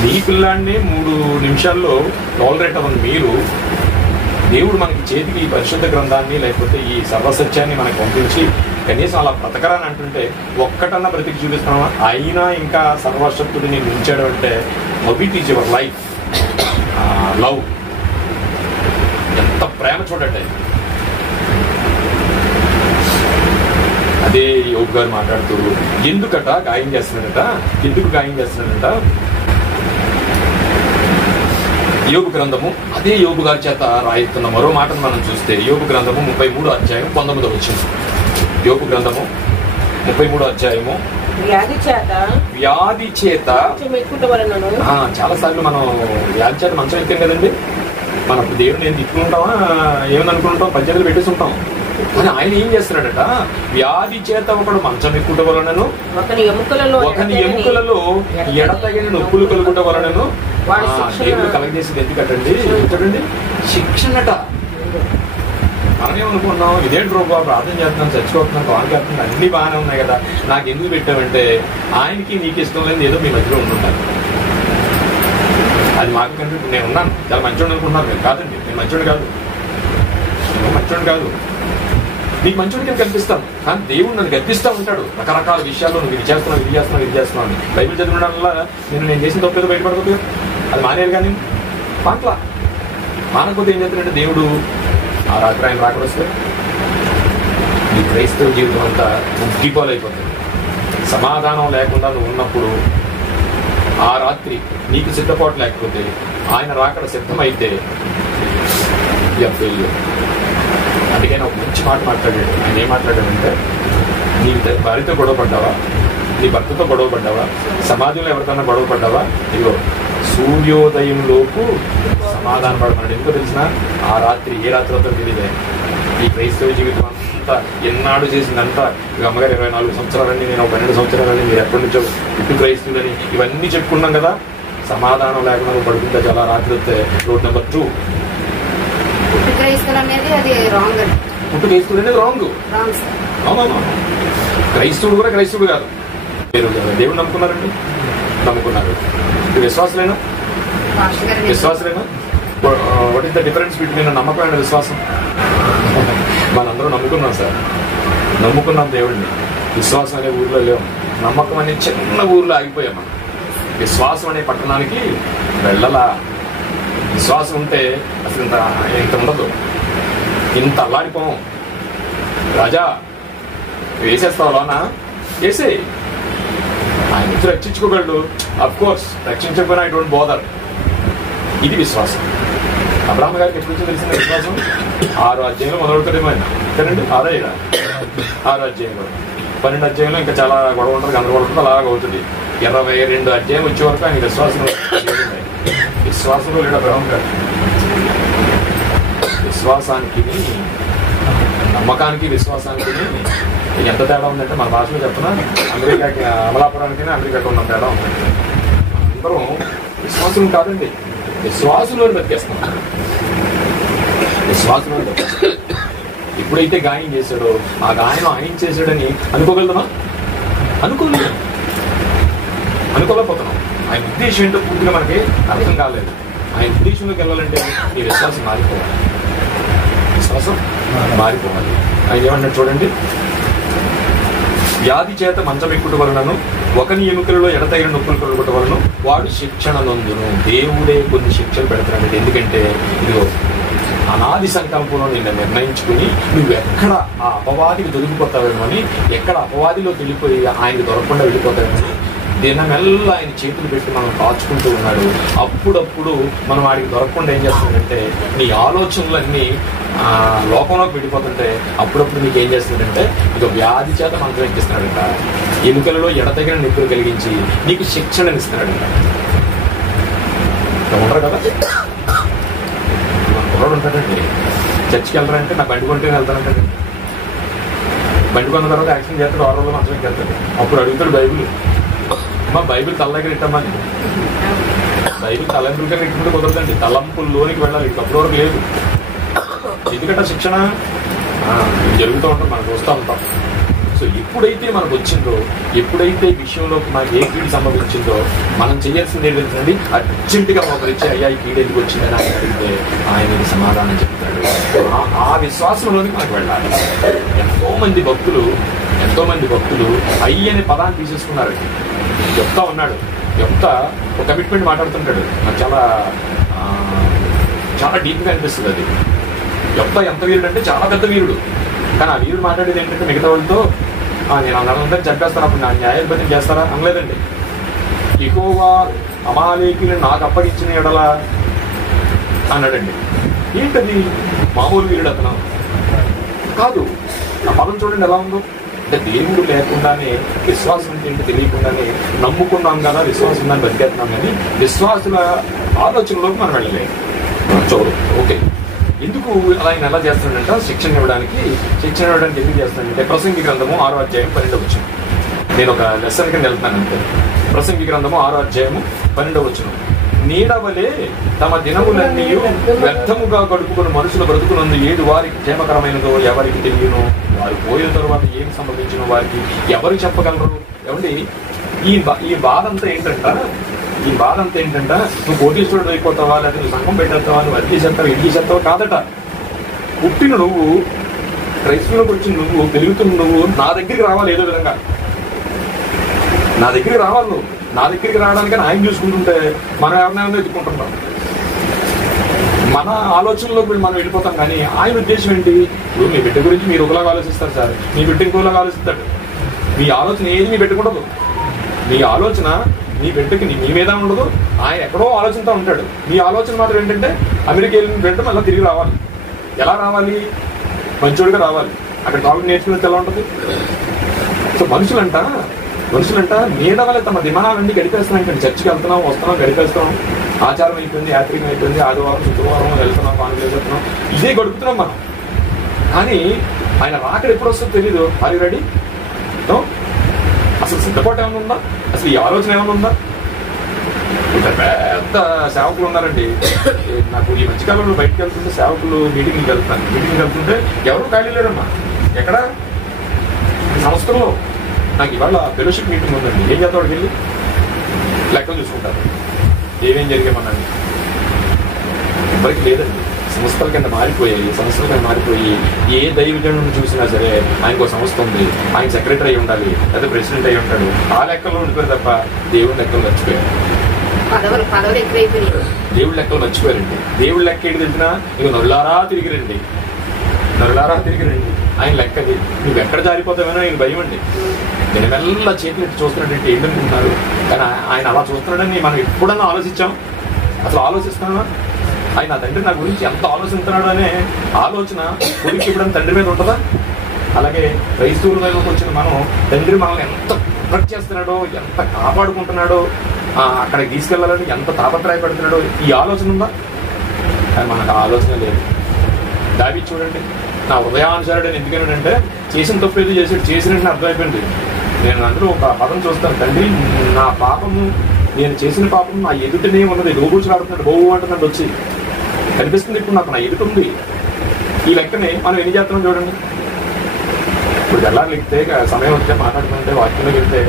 మీ పిల్లాన్ని 3 నిమిషాల్లో టాలరేట్ అవ్వని మీరు, దేవుడు మనకి చేతికి ఈ పరిశుద్ధ గ్రంథాన్ని లేకపోతే ఈ సర్వసత్యాన్ని మనకు పంపించి కనీసం అలా బ్రతకరాని అంటుంటే ఒక్కటన్నా బ్రతికి చూపిస్తున్నామా? అయినా ఇంకా సర్వశక్తుడిని మించాడు అంటే how it is your life, love, ఎంత ప్రేమ చూడండి. అదే యోబు గారు మాట్లాడుతూ ఎందుకట గాయం చేస్తున్నాడట, ఎందుకు గాయం చేస్తున్నాడట? యోబు గ్రంథము, అదే యోబు గారి చేత రాయిస్తున్న మరో మాటను మనం చూస్తే, యోబు గ్రంథము 33వ అధ్యాయం 19వ వచనం. యోబు గ్రంథము 33వ అధ్యాయము, వ్యాధి చేత చాలా సార్లు మనం వ్యాధి చేత మంచం ఎక్కాం కదండి. మనం దేవుడిని ఏం తిట్టుకుంటామా, ఏమని అనుకుంటాం, పద్యాలు పెట్టేసి ఉంటాం. కానీ ఆయన ఏం చేస్తున్నాడట, వ్యాధి చేత ఒకడు మంచం ఎక్కుట వలనను, ఒకని ఎముకలలో ఎడతగిన నొప్పులు కలుగుట వలనను. దేవుడు కలగజేసేది ఎందుకంటండి? చూడండి, శిక్షణట. మనమేమనుకున్నాం, ఇదేంటి రూపా ప్రార్థన చేస్తున్నాను, చచ్చిపోతున్నాను, కాల్ చేస్తున్నాను, అన్ని బాగానే ఉన్నాయి కదా, నాకు ఎందుకు పెట్టామంటే ఆయనకి నీకు ఇష్టం లేదు ఏదో మీ మధ్యలో ఉంటుంటాను. అది మాకు కంటే నేను ఉన్నాను, చాలా మంచోడు అనుకుంటున్నారు మీరు. కాదండి, నేను మంచోడు కాదు, నేను మంచోడు కాదు. నీకు మంచోడికి నేను కనిపిస్తాను, కానీ దేవుడు నన్ను కనిపిస్తూ ఉంటాడు రకరకాల విషయాల్లో. నువ్వు ఇది చేస్తున్నావు, ఇది చేస్తున్నావు, ఇది చేస్తున్నావు అని. బైబిల్ చదివడం వల్ల నేను చేసిన తప్పేదో బయటపడకపోతే అది మానేయాలి. కానీ పాటల మానకపోతే ఏం చేస్తాడంటే దేవుడు ఆ రాత్రి ఆయన రాకడొస్తే నీ క్రైస్తవ జీవితం అంతా ముగ్గిపోలైపోతుంది. సమాధానం లేకుండా నువ్వు ఉన్నప్పుడు ఆ రాత్రి నీకు సిద్ధపాటు లేకపోతే ఆయన రాకడ సిద్ధమైతే అందుకే ఒక మంచి మాట మాట్లాడాడు. ఆయన ఏం మాట్లాడాడంటే, నీ భార్యతో గొడవ పడ్డావా, నీ భర్తతో గొడవ పడ్డావా, సమాజంలో ఎవరికన్నా గొడవ పడ్డావా, ఇదిగో సూర్యోదయంలోపు సమాధానం పడమన్నాడు. ఎందుకో తెలిసిన ఆ రాత్రి ఏ రాత్రి అవుతుందో తెలియదే. ఈ క్రైస్తవ జీవితం అంతా ఎన్నాడు చేసిందంతా, ఇక అమ్మగారు 24 సంవత్సరాలని, నేను 12 సంవత్సరాలని, మీరు ఎప్పటి నుంచో ఇటు క్రైస్తువులని ఇవన్నీ చెప్పుకున్నాం కదా. సమాధానం లేకుండా పడుకుంటే చాలా రాత్రి వస్తే రోడ్ నెంబర్ 2 పుట్టు క్రైస్తువులు అనేది రాంగ్. క్రైస్తవుడు కూడా క్రైస్తవుడు కాదు. మీరు దేవుడు నమ్ముకున్నారండి, నమ్ముకున్నారు. విశ్వాసలేనా? విశ్వాసలేనా? What is the difference between నమ్మకం అండ్ విశ్వాసం? మనందరూ నమ్ముకున్నాం సార్, నమ్ముకున్నాం దేవుడిని. విశ్వాసం అనే ఊర్లో లేవు, నమ్మకం అనే చిన్న ఊర్లో ఆగిపోయాం మనం. విశ్వాసం అనే పట్టణానికి వెళ్ళలా. విశ్వాసం ఉంటే అసలు ఇంత ఉండదు, ఇంత అల్లాడిపోం. రాజా వేసేస్తావు లోనా, వేసే ఆయన నుంచి రక్షించుకోగలడు. అఫ్ కోర్స్ రక్షించకపోయినా ఐ డోంట్ బోదర్. ఇది విశ్వాసం. అబ్రాహ్మ గారికి ఎప్పుడు నుంచి తెలిసిన విశ్వాసం? 6వ అధ్యాయంలో మొదలవుతుందేమో ఆయన. కదండి, 6వ అధ్యాయంలో. 12వ అధ్యాయంలో ఇంకా చాలా గొడవ ఉంటుంది, గందరగోళం ఉంటుంది, అలాగ అవుతుంది. 22 అధ్యాయం వచ్చే వరకు ఆయన విశ్వాసంలో లేడు అబ్రాహ్మ గారు. విశ్వాసానికి నమ్మకానికి విశ్వాసానికి ఎంత తేడా ఉందంటే, మన భాషలో చెప్తున్నా, అమెరికాకి అమలాపురానికి అమెరికాకి ఉన్న తేడా ఉందండి. అందరం విశ్వాసం కాదండి, విశ్వాసంలో బతికేస్తాం. విశ్వాసంలో బతికేస్తాం. ఎప్పుడైతే గాయం చేశాడో ఆ గాయం ఆయన చేశాడని అనుకోగలుగుతామా? అనుకోలేకపోతున్నాం. ఆయన ఉద్దేశం ఏంటో పూర్తిగా మనకి అర్థం కాలేదు. ఆయన ఉద్దేశంలోకి వెళ్ళాలంటే ఈ విశ్వాసం మారిపోవాలి. విశ్వాసం మారిపోవాలి. ఆయన ఏమన్నా చూడండి, వ్యాధి చేత మంచమెక్కుట వలనను ఒకని ఎముకలలో ఎడతగిన నొప్పులు కలుగుట వలను వాడు శిక్షణ నందును. దేవుడే కొన్ని శిక్షలు పెడతాడు. ఎందుకంటే ఇదిగో అనాది సంకల్పంలో నిన్ను నిర్ణయించుకుని నువ్వు ఎక్కడ ఆ అపవాదికి దొరికిపోతావేమో అని, ఎక్కడ అపవాదిలో వెళ్ళిపోయి ఆయనకు దొరకకుండా వెళ్ళిపోతావేమో దినమెల్లా ఆయన చేతులు పెట్టి మనం కాచుకుంటూ ఉన్నాడు. అప్పుడప్పుడు మనం వాడికి దొరకకుండా ఏం చేస్తుందంటే, నీ ఆలోచనలన్నీ లోకంలోకి వెళ్ళిపోతుంటే అప్పుడప్పుడు నీకు ఏం చేస్తుందంటే ఇక వ్యాధి చేత మంత్రం ఎక్కిస్తున్నాడంట. ఎముకలలో ఎడతగిన నొప్పులు కలిగించి నీకు శిక్షణ ఇస్తున్నాడంట. ఉండరు కదా, కుర్రాడు ఉంటాడండి, చర్చికి వెళ్ళారంటే నా బండి కొంటే వెళ్తానంటాడు. బండి కొన్న తర్వాత యాక్సిడెంట్ చేస్తాడు, 6 రోజులు మంచం ఎక్కేస్తాడు. అప్పుడు అడుగుతాడు బైబిల్, అమ్మా బైబిల్ తల దగ్గర ఇట్టమ్మా. బైబిల్ తలంపుల దగ్గర ఇట్టుకుంటే కుదరదండి, తలంపుల్లోనికి వెళ్ళాలి. అప్పటి వరకు లేదు. ఎందుకంటే శిక్షణ జరుగుతూ ఉంటాం, మనం చూస్తూ ఉంటాం. సో ఎప్పుడైతే మనకు వచ్చిందో, ఎప్పుడైతే విషయంలోకి మనకి ఏ కీడు సంభవించిందో మనం చేయాల్సింది ఏంటంటే అర్జెంటుగా ఒకరిచ్చి అయ్యా ఈ కీడు ఎందుకు వచ్చిందని ఆయన అడిగితే ఆయన సమాధానం చెప్తాడు. ఆ విశ్వాసంలోకి మనకు వెళ్ళాలి. ఎంతో మంది భక్తులు అయ్యనే పదాన్ని తీసేసుకున్నారు. చెప్తా ఉన్నాడు, చెప్తా ఒక కమిట్మెంట్ మాట్లాడుతుంటాడు. నాకు చాలా డీప్గా అనిపిస్తుంది అది. చెప్తా ఎంత వీరుడు అంటే చాలా పెద్ద వీరుడు. కానీ ఆ వీరుడు మాట్లాడేది ఏంటంటే మిగతా వాళ్ళతో నేను అందరినీ చంపేస్తాను, అప్పుడు నా న్యాయబద్ధం చేస్తారా అనలేదండి. యెహోవా అమాలేకీయులను నాకు అప్పగించిన ఎడల అన్నాడండి. ఏంటది? మామూలు వీరుడు అతను కాదు. ఆ పదం చూడండి ఎలా ఉందో. అంటే దేవుడు లేకుండానే, విశ్వాసం ఏంటి తెలియకుండానే నమ్ముకున్నాం కదా, విశ్వాసం ఉందని బతికేస్తున్నాం. కానీ విశ్వాసుల ఆలోచనలోకి మనం వెళ్ళలేదు. చూడు, ఓకే, ఎందుకు ఆయన ఎలా చేస్తున్నాడంటే శిక్షణ ఇవ్వడానికి ఎందుకు చేస్తున్నాడంటే, ప్రసంగి గ్రంథము 6వ అధ్యాయం 12వ వచనం. నేను ఒక లెసన్ కింద వెళ్తానంటే, ప్రసంగి గ్రంథము 6వ అధ్యాయము 12వ వచనం. నీడవలే తమ దినములన్నీ వ్యర్థముగా గడుపుకుని మనుషుల బ్రతుకునందు ఏడు వారికి క్షేమకరమైనదో ఎవరికి తెలియను, వారు పోయిన తరువాత ఏం సంభవించిన వారికి ఎవరు చెప్పగలరు. ఏమండి, ఈ బాధ అంతా ఏంటంట నువ్వు కోటీశ్వరుడు అయిపోతావా, లేకపోతే నువ్వు సంఘం పెట్టేస్తావా, నువ్వు అది చేసేస్తావా ఇది చేసేస్తావా కాదట. పుట్టిన నువ్వు, క్రైస్తవులకు వచ్చిన నువ్వు, పెరుగుతున్న నువ్వు నా దగ్గరికి రావాలి. ఏదో విధంగా నా దగ్గరికి రావాలి. నువ్వు నా దగ్గరికి రావడానికని ఆయన చూసుకుంటుంటే మనం ఎవరినైనా ఎత్తుకుంటున్నాం. మన ఆలోచనలోకి మనం వెళ్ళిపోతాం. కానీ ఆయన ఉద్దేశం ఏంటి? ఇప్పుడు మీ బిడ్డ గురించి మీరు ఒకలాగా ఆలోచిస్తారు సార్, మీ బిడ్డ ఇంకోలాగా ఆలోచిస్తాడు. మీ ఆలోచన ఏది మీ బిడ్డకూడదు. మీ ఆలోచన మీ బిడ్డకి మీ మీద ఉండదు. ఆయన ఎక్కడో ఆలోచనతో ఉంటాడు. మీ ఆలోచన మాత్రం ఏంటంటే అమెరికా వెళ్ళిన బిడ్డ మళ్ళీ తిరిగి రావాలి. ఎలా రావాలి? మంచోడిగా రావాలి. అక్కడ టాపిక్ నేర్చుకున్నది ఎలా ఉంటుంది? సో మనుషులంట నీడ వల్ల తమ దిమానాలన్నీ గడిపేస్తున్నాం. ఇక్కడ చర్చికి వెళ్తున్నాం, వస్తున్నాం, గడిపేస్తున్నాం. ఆచారం అయిపోయింది, యాత్రికం అయిపోయింది, ఆదివారం శుక్రవారం వెళ్తున్నాం, పాలు చేస్తున్నాం, ఇదే గడుపుతున్నాం మనం. కానీ ఆయన రాకడ ఎప్పుడు వస్తుందో తెలీదు. అది రెడీ? అసలు సిద్ధపాటు ఏమైనా ఉందా? అసలు ఈ ఆలోచన ఏమైనా ఉందా? ఇక్కడ పెద్ద సేవకులు ఉన్నారండి. నాకు ఈ మధ్యకాలంలో బయటకు వెళ్తుంటే సేవకులు మీటింగ్కి వెళ్తుంటే ఎవరు ఖాళీ లేరమ్మా. ఎక్కడ? సంస్థల్లో. నాకు ఇవాళ ఫెలోషిప్ మీటింగ్ ఉందండి. ఏం చేద్దాం వాడికి వెళ్ళి లెక్కలు చూసుకుంటారు, ఏమేం జరిగామన్నది. ఎవరికి లేదండి. సంస్థల కింద మారిపోయి ఏ దైవజనుడిని చూసినా సరే ఆయనకు ఒక సంస్థ ఉంది, ఆయన సెక్రటరీ అయి ఉండాలి, లేదా ప్రెసిడెంట్ అయి ఉంటాడు. ఆ లెక్కల్లో ఉండిపోయారు తప్ప దేవుడి లెక్కలు మర్చిపోయారు. దేవుడి లెక్కలు మర్చిపోయారండి. దేవుడి లెక్క ఏంటి తెలిసినా ఇక నొల్లారా తిరిగిరండి. ఆయన లెక్కది. నువ్వు ఎక్కడ జారిపోతావేనో ఆయన భయం అండి. నేను మెల్ల చేతులు చూస్తున్నాడంటే ఏంటనుకుంటున్నారు. కానీ ఆయన అలా చూస్తున్నాడని మనం ఎప్పుడన్నా ఆలోచించాం? అసలు ఆలోచిస్తున్నామా? ఆయన నా తండ్రి నా గురించి ఎంత ఆలోచిస్తున్నాడు అనే ఆలోచన కొడుకు ఇవ్వడం తండ్రి మీద ఉంటుందా? అలాగే క్రైస్తవుల వైపుకి వచ్చిన మనం తండ్రి మనల్ని ఎంత ప్రొటెక్ట్ చేస్తున్నాడో, ఎంత కాపాడుకుంటున్నాడో, అక్కడికి తీసుకెళ్లాలని ఎంత తాపత్రయపడుతున్నాడో ఈ ఆలోచన ఉందా? కానీ మనకు ఆ ఆలోచన లేదు. దావీదు చూడండి, నా హృదయానుసారుడని ఎందుకనంటే చేసిన తప్పు ఏదో చేసినట్టు అర్థమైపోయింది. నేను అందులో ఒక పదం చూస్తాను, తండ్రి నా పాపము, నేను చేసిన పాపం నా ఎదుటనే ఉన్నది. లోబూచులాడుతున్నాడు, బోవు అంటున్నాడు వచ్చి కనిపిస్తుంది. ఇప్పుడు నాకు నా ఎదుట ఉంది. ఈ లెక్కనే మనం ఎన్ని చేస్తున్నాం చూడండి. ఇప్పుడు తెల్లారు లెక్కితే సమయం వస్తే మాట్లాడుతుంటే వాక్యంలోకి వెళ్తే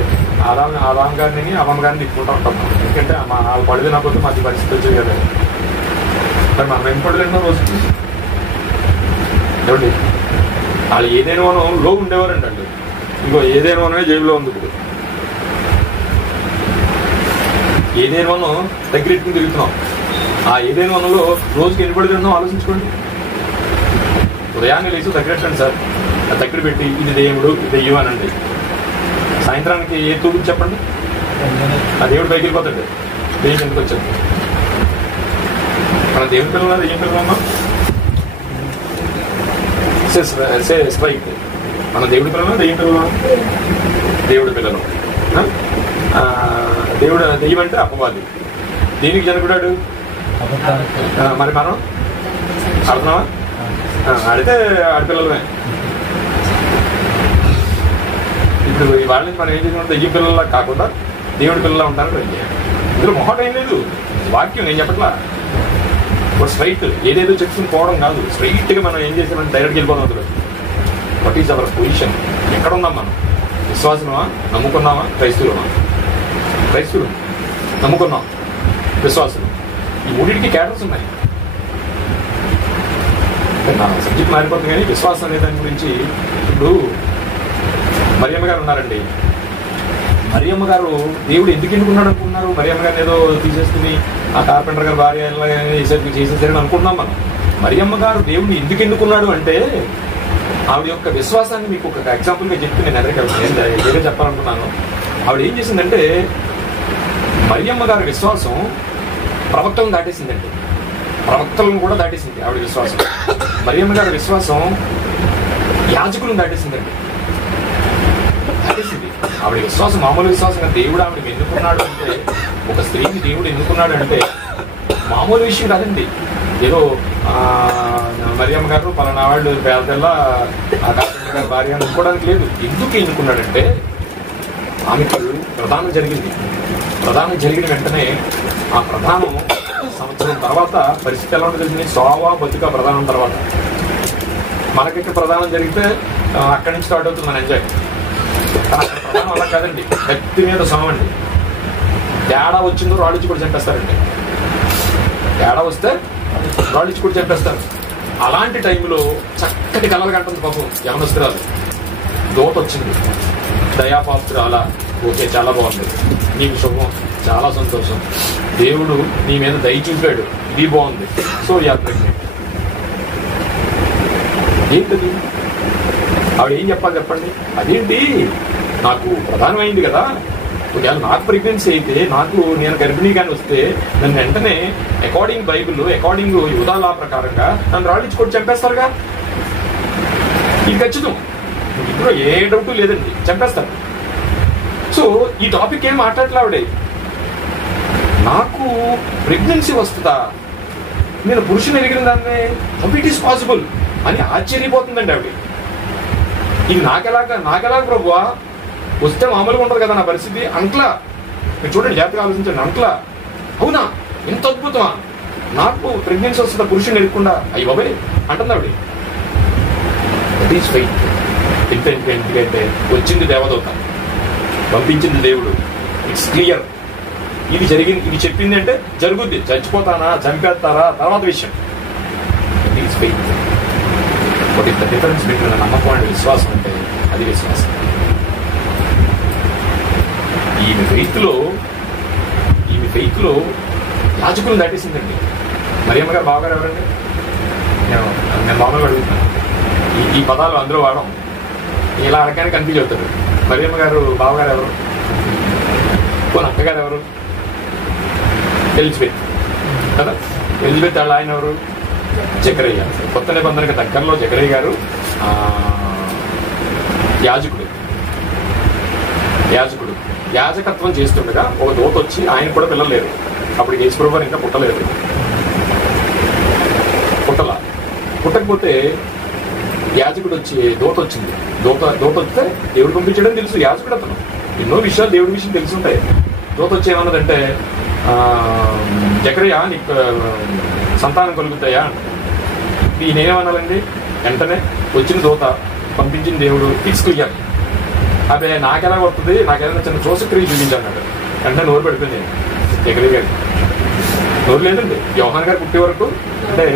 ఆదాం గారిని అమ్మమ్మ గారిని తిప్పుకుంటూ ఉంటాం. ఎందుకంటే వాళ్ళు పడితే నా కోసం మాకు పరిస్థితి వచ్చేది కదా. మరి మనం ఏం పడలేమో రోజు ఏమండి. వాళ్ళు ఏదైనా లో ఉండేవారండి అండి. ఇంకో ఏదైనా జేబులో ఉంది. ఇప్పుడు ఏదైనా దగ్గరెట్టుకుని తిరుగుతున్నాం. ఆ ఏదైనా వనంలో రోజుకి ఎన్ని పడి తిన్నాం ఆలోచించుకోండి. ఉదయాన్నే లేచి దగ్గరెట్టండి సార్, దగ్గర పెట్టి ఇది దేవుడు ఇది దెయ్యం అనండి. సాయంత్రానికి ఏ తూగు చెప్పండి, ఆ దేవుడు పైకి వెళ్ళిపోతాడు. దెయ్యం ఎందుకు వచ్చాడు? మన దేవుడి పిల్లలా దెయ్యం పిల్లలమ్మా? స్ట్రైక్. మన దేవుడి పిల్లలు దెయ్యం పిల్లలు? దేవుడి పిల్లలు. దేవుడు దెయ్యం అంటే అపవాది. దీనికి జనకుడాడు. మరి మనం ఆడుతున్నావా? ఆడితే ఆడపిల్లలమే. ఇప్పుడు వాళ్ళ నుంచి మనం ఏం చేసుకుంటే దెయ్యం పిల్లలా కాకుండా దేవుడి పిల్లలా ఉంటారు. ఇందులో మొహం ఏం లేదు. వాక్యం నేను చెప్పట్లా. స్ట్రైట్ ఏదేదో చెప్పుకుని పోవడం కాదు. స్ట్రైట్ గా మనం ఏం చేసామని డైరెక్ట్గా వెళ్ళిపోదాం. అందులో వాట్ ఈజ్ అవర్ పొజిషన్? ఎక్కడ ఉన్నాం మనం? విశ్వాసమా? నమ్ముకున్నామా? క్రైస్తవులమా? క్రైస్తవులు నమ్ముకున్నాం, విశ్వాసులు. ఈ మూడింటికి క్యాటర్స్ ఉన్నాయి. నా సబ్జెక్ట్ మారిపోతుంది. కానీ విశ్వాసం అనే దాని గురించి ఇప్పుడు మరియమ్మ గారు ఉన్నారండి. మరియమ్మ గారు దేవుడు ఎందుకు ఎన్నుకున్నాడు అనుకున్నారు? మరియమ్మ గారిని ఏదో తీసేసుకుని ఆ కార్పెంటర్ గారు భార్య చేసేసారని అనుకుంటున్నాం మనం. మరియమ్మ గారు దేవుడిని ఎందుకు ఎన్నుకున్నాడు అంటే ఆవిడ యొక్క విశ్వాసాన్ని మీకు ఒక ఎగ్జాంపుల్గా చెప్తే నేను ఏదో చెప్పాలనుకున్నాను. ఆవిడ ఏం చేసిందంటే మరియమ్మ గారి విశ్వాసం ప్రవక్తలను దాటేసిందండి. ప్రవక్తలను కూడా దాటేసింది ఆవిడ విశ్వాసం. మరియమ్మ గారి విశ్వాసం యాజకులను దాటేసిందండి. దాటేసింది ఆవిడ విశ్వాసం. మామూలు విశ్వాసంగా దేవుడు ఆవిడని ఎన్నుకున్నాడు అంటే, ఒక స్త్రీని దేవుడు ఎన్నుకున్నాడు అంటే మామూలు విషయం కాదండి. ఏదో మరియమ్మ గారు పలానా వాళ్ళు పేదల్లా ఆ కార్పెంటర్ గారి భార్య అనుకోవడానికి లేదు. ఎందుకు ఎన్నుకున్నాడంటే ఆమెకు ప్రధానం జరిగింది. ప్రధానం జరిగిన వెంటనే ఆ ప్రధానం సంవత్సరం తర్వాత పరిస్థితి ఎలా ఉంటుంది తెలిసింది? సోవా బతుక ప్రధానం తర్వాత మనకి ప్రధానం జరిగితే అక్కడి నుంచి స్టార్ట్ అవుతుంది మన ఎంజాయ్. కానీ అక్కడ ప్రధానం అలా కాదండి, వ్యక్తి మీద సామండి. తేడా వచ్చిందో రాడిచ్చి కూడా చంపేస్తారండి. తేడా వస్తే రాడిచ్చి కూడా చంపేస్తారు. అలాంటి టైంలో చక్కటి కళలు కంటుంది పాపం యవనస్తురాలు. దోత వచ్చింది, దయాపాత్రాల, ఓకే చాలా బాగుంది, నీకు శుభం, చాలా సంతోషం, దేవుడు నీ మీద దయ చూపాడు, ఇది బాగుంది, సో యూఆర్ ప్రెగ్నెంట్. ఏంటది? ఆవిడ ఏం చెప్పాలి చెప్పండి? అదేంటి నాకు ప్రధానమైంది కదా, ఒకవేళ నాకు ప్రెగ్నెన్సీ అయితే, నేను గర్భిణీ కానీ వస్తే నన్ను వెంటనే అకార్డింగ్ బైబిల్, అకార్డింగ్ యూదా ప్రకారంగా నన్ను రాళ్ళించుకొని చంపేస్తారుగా. ఇది ఖచ్చితం, ఇప్పుడు ఏ డౌట్ లేదండి, చంపేస్తారు. సో ఈ టాపిక్ ఏం మాట్లాడలే ఆవిడే. నాకు ప్రెగ్నెన్సీ వస్తుందా, నేను పురుషుని ఎరిగిన దాన్ని, హౌ ఇట్ ఈస్ పాసిబుల్ అని ఆశ్చర్యపోతుందండి ఆవిడ. ఇది నాకెలాగా ప్రభువా, వస్తే మామూలుగా ఉంటుంది కదా నా పరిస్థితి అంట్లా. మీరు చూడండి, జాగ్రత్తగా ఆలోచించండి. అంట్లా అవునా, ఇంత అద్భుతమా, నాకు ప్రెగ్నెన్సీ వస్తుందా పురుషుని ఎరగకుండా, అయ్యి బాబాయ్ అంటుంది ఆవిడ. That is faith. ఎందుకంటే వచ్చింది దేవదూత, పంపించింది దేవుడు, ఇట్స్ క్లియర్. ఇది జరిగింది, ఇది చెప్పింది అంటే జరుగుద్ది. చచ్చిపోతానా, చంపేస్తారా తర్వాత విషయం. It is faith. But it the difference between నమ్మకం అండ్ విశ్వాసం అంటే అది విశ్వాసం. ఈమె ఫెయిత్లో యాజకులు దాటేసిందండి. మరియమ్మ గారు బావగారు ఎవరండి? నేను మామూలుగా అడుగుతున్నాను. ఈ పదాలు అందరూ వాడడం, ఇలా అడగడానికి కన్ఫ్యూజ్ అవుతారు. మరియమ్మ గారు బావగారు ఎవరు? పోనీ అక్కగారు ఎవరు? ఎలిజబెత్ కదా. ఎలిజబెత్ వాళ్ళ ఆయన ఎవరు? జకరయ్య. కొత్త నిబంధనకి దగ్గరలో జకరయ్య గారు యాజకుడు. యాజకత్వం చేస్తుండగా ఒక దూత వచ్చి, ఆయన కూడా పిల్లలు లేరు అప్పుడు, యేసుప్రభువు ఇంకా పుట్టకపోతే యాజకుడు వచ్చి, దూత వచ్చింది. దూత వస్తే దేవుడు పంపించడం తెలుసు యాజకుడు అతను, ఎన్నో విషయాలు దేవుడి విషయం తెలుసుంటాయి. దూత వచ్చి ఏమన్నదంటే, జకరయ్య నీకు సంతానం కలుగుతాయా? నేనేమనాలండి? వెంటనే వచ్చిన దూత, పంపించిన దేవుడు, ఇట్స్ క్లియర్. అదే నాకెలా వస్తుంది, నాకేదైనా చిన్న చూసక్రియ చూపించాడు. వెంటనే నోరు పెడుతుంది జకరయ్య గారు. నోరు లేదండి. యోహాన్ గారు పుట్టే వరకు, అంటే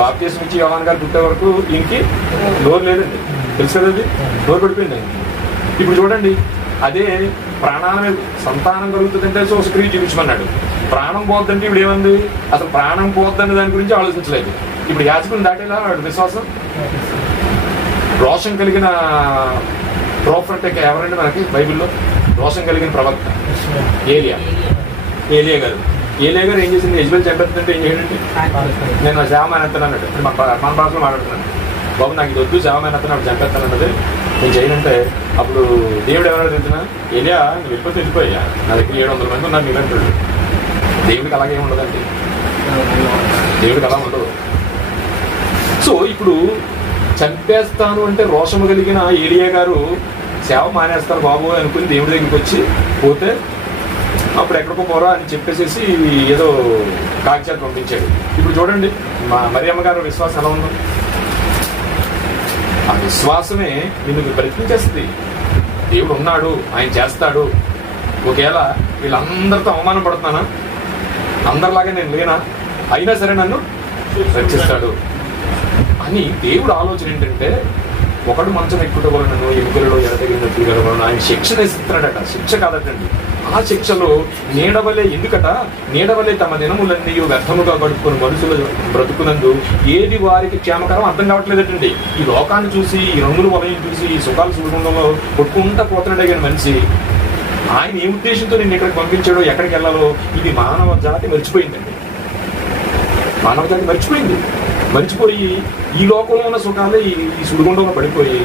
బాప్తిసం ఇచ్చి యోహాన్ గారు పుట్టే వరకు ఈయనకి నోరు లేదండి, తెలుసు కదండి. నోరు పడిపోయింది. ఇప్పుడు చూడండి, అదే ప్రాణాల మీద సంతానం కలుగుతుందంటే చూసక్రియ చూపించమన్నాడు. ప్రాణం పోద్దంటే ఇప్పుడు ఏమంది? అసలు ప్రాణం పోద్దని దాని గురించి ఆలోచించలేదు. ఇప్పుడు యాజకుని దాటేలా వాడు విశ్వాసం. రోషం కలిగిన ప్రోఫెట్ ఎవరండి మనకి బైబిల్లో? రోషం కలిగిన ప్రవక్త ఏలియా గారు ఏం చేసింది? యెజబెల్ చంపేస్తుంటే ఏం చేయండి? నేను సేవమానేస్తాను అన్నాడు. మన భాషలో మాట్లాడుతున్నాను. బాబు నాకు ఇది వద్దు, సేవమానేస్తాను, అప్పుడు చంపేస్తాను అన్నది. నేను చేయనంటే అప్పుడు దేవుడు ఎవరైనా తెలుస్తున్నా, ఏలియా నువ్వు వెళ్ళిపోయా, నా దగ్గర 700 మంది ఉన్నారు నీలంటాడు. దేవుడికి అలాగే ఉండదండి, దేవుడికి అలా ఉండదు. సో ఇప్పుడు చంపేస్తాను అంటే రోషము కలిగిన ఏలియా గారు సేవ మానేస్తారు బాబు అనుకుని దేవుడి దగ్గరికి వచ్చి పోతే, అప్పుడు ఎక్కడికో పోరా అని చెప్పేసేసి ఏదో కాకిచేత పంపించాడు. ఇప్పుడు చూడండి మరియమ్మ గారు విశ్వాసం ఎలా ఉందో. ఆ విశ్వాసమే నిన్ను బ్రతికించేస్తుంది. దేవుడు ఉన్నాడు, ఆయన చేస్తాడు. ఒకవేళ వీళ్ళందరితో అవమానం పడుతున్నానా, అందరిలాగా నేను లేనా, అయినా సరే నన్ను రక్షిస్తాడు అని దేవుడు ఆలోచన ఏంటంటే, ఒకడు మంచం ఎక్కుట వలనను ఎముకలలో ఎడతగిన వలన ఆయన శిక్షణ ఇస్తున్నాడట. శిక్ష కాదటండి, ఆ శిక్షలో నీడవలే, ఎందుకట నీడవలే తమ దినములన్నీ వ్యర్థముగా గడుపుకుని మనుషులు బ్రతుకునందు ఏది వారికి క్షేమకరం అర్థం కావట్లేదటండి. ఈ లోకాన్ని చూసి, ఈ రంగుల వలయం చూసి, ఈ సుఖాలు సుఖంలో కొట్టుకుంటా పోతున్నాడు మనిషి. ఆయన ఏ ఉద్దేశంతో నేను ఇక్కడికి పంపించాడో, ఎక్కడికి వెళ్ళాలో, ఇది మానవ జాతి మర్చిపోయిందండి. మానవ జాతి మర్చిపోయి ఈ లోకంలో ఉన్న సుఖాలే ఈ సుడిగుండంలో పడిపోయి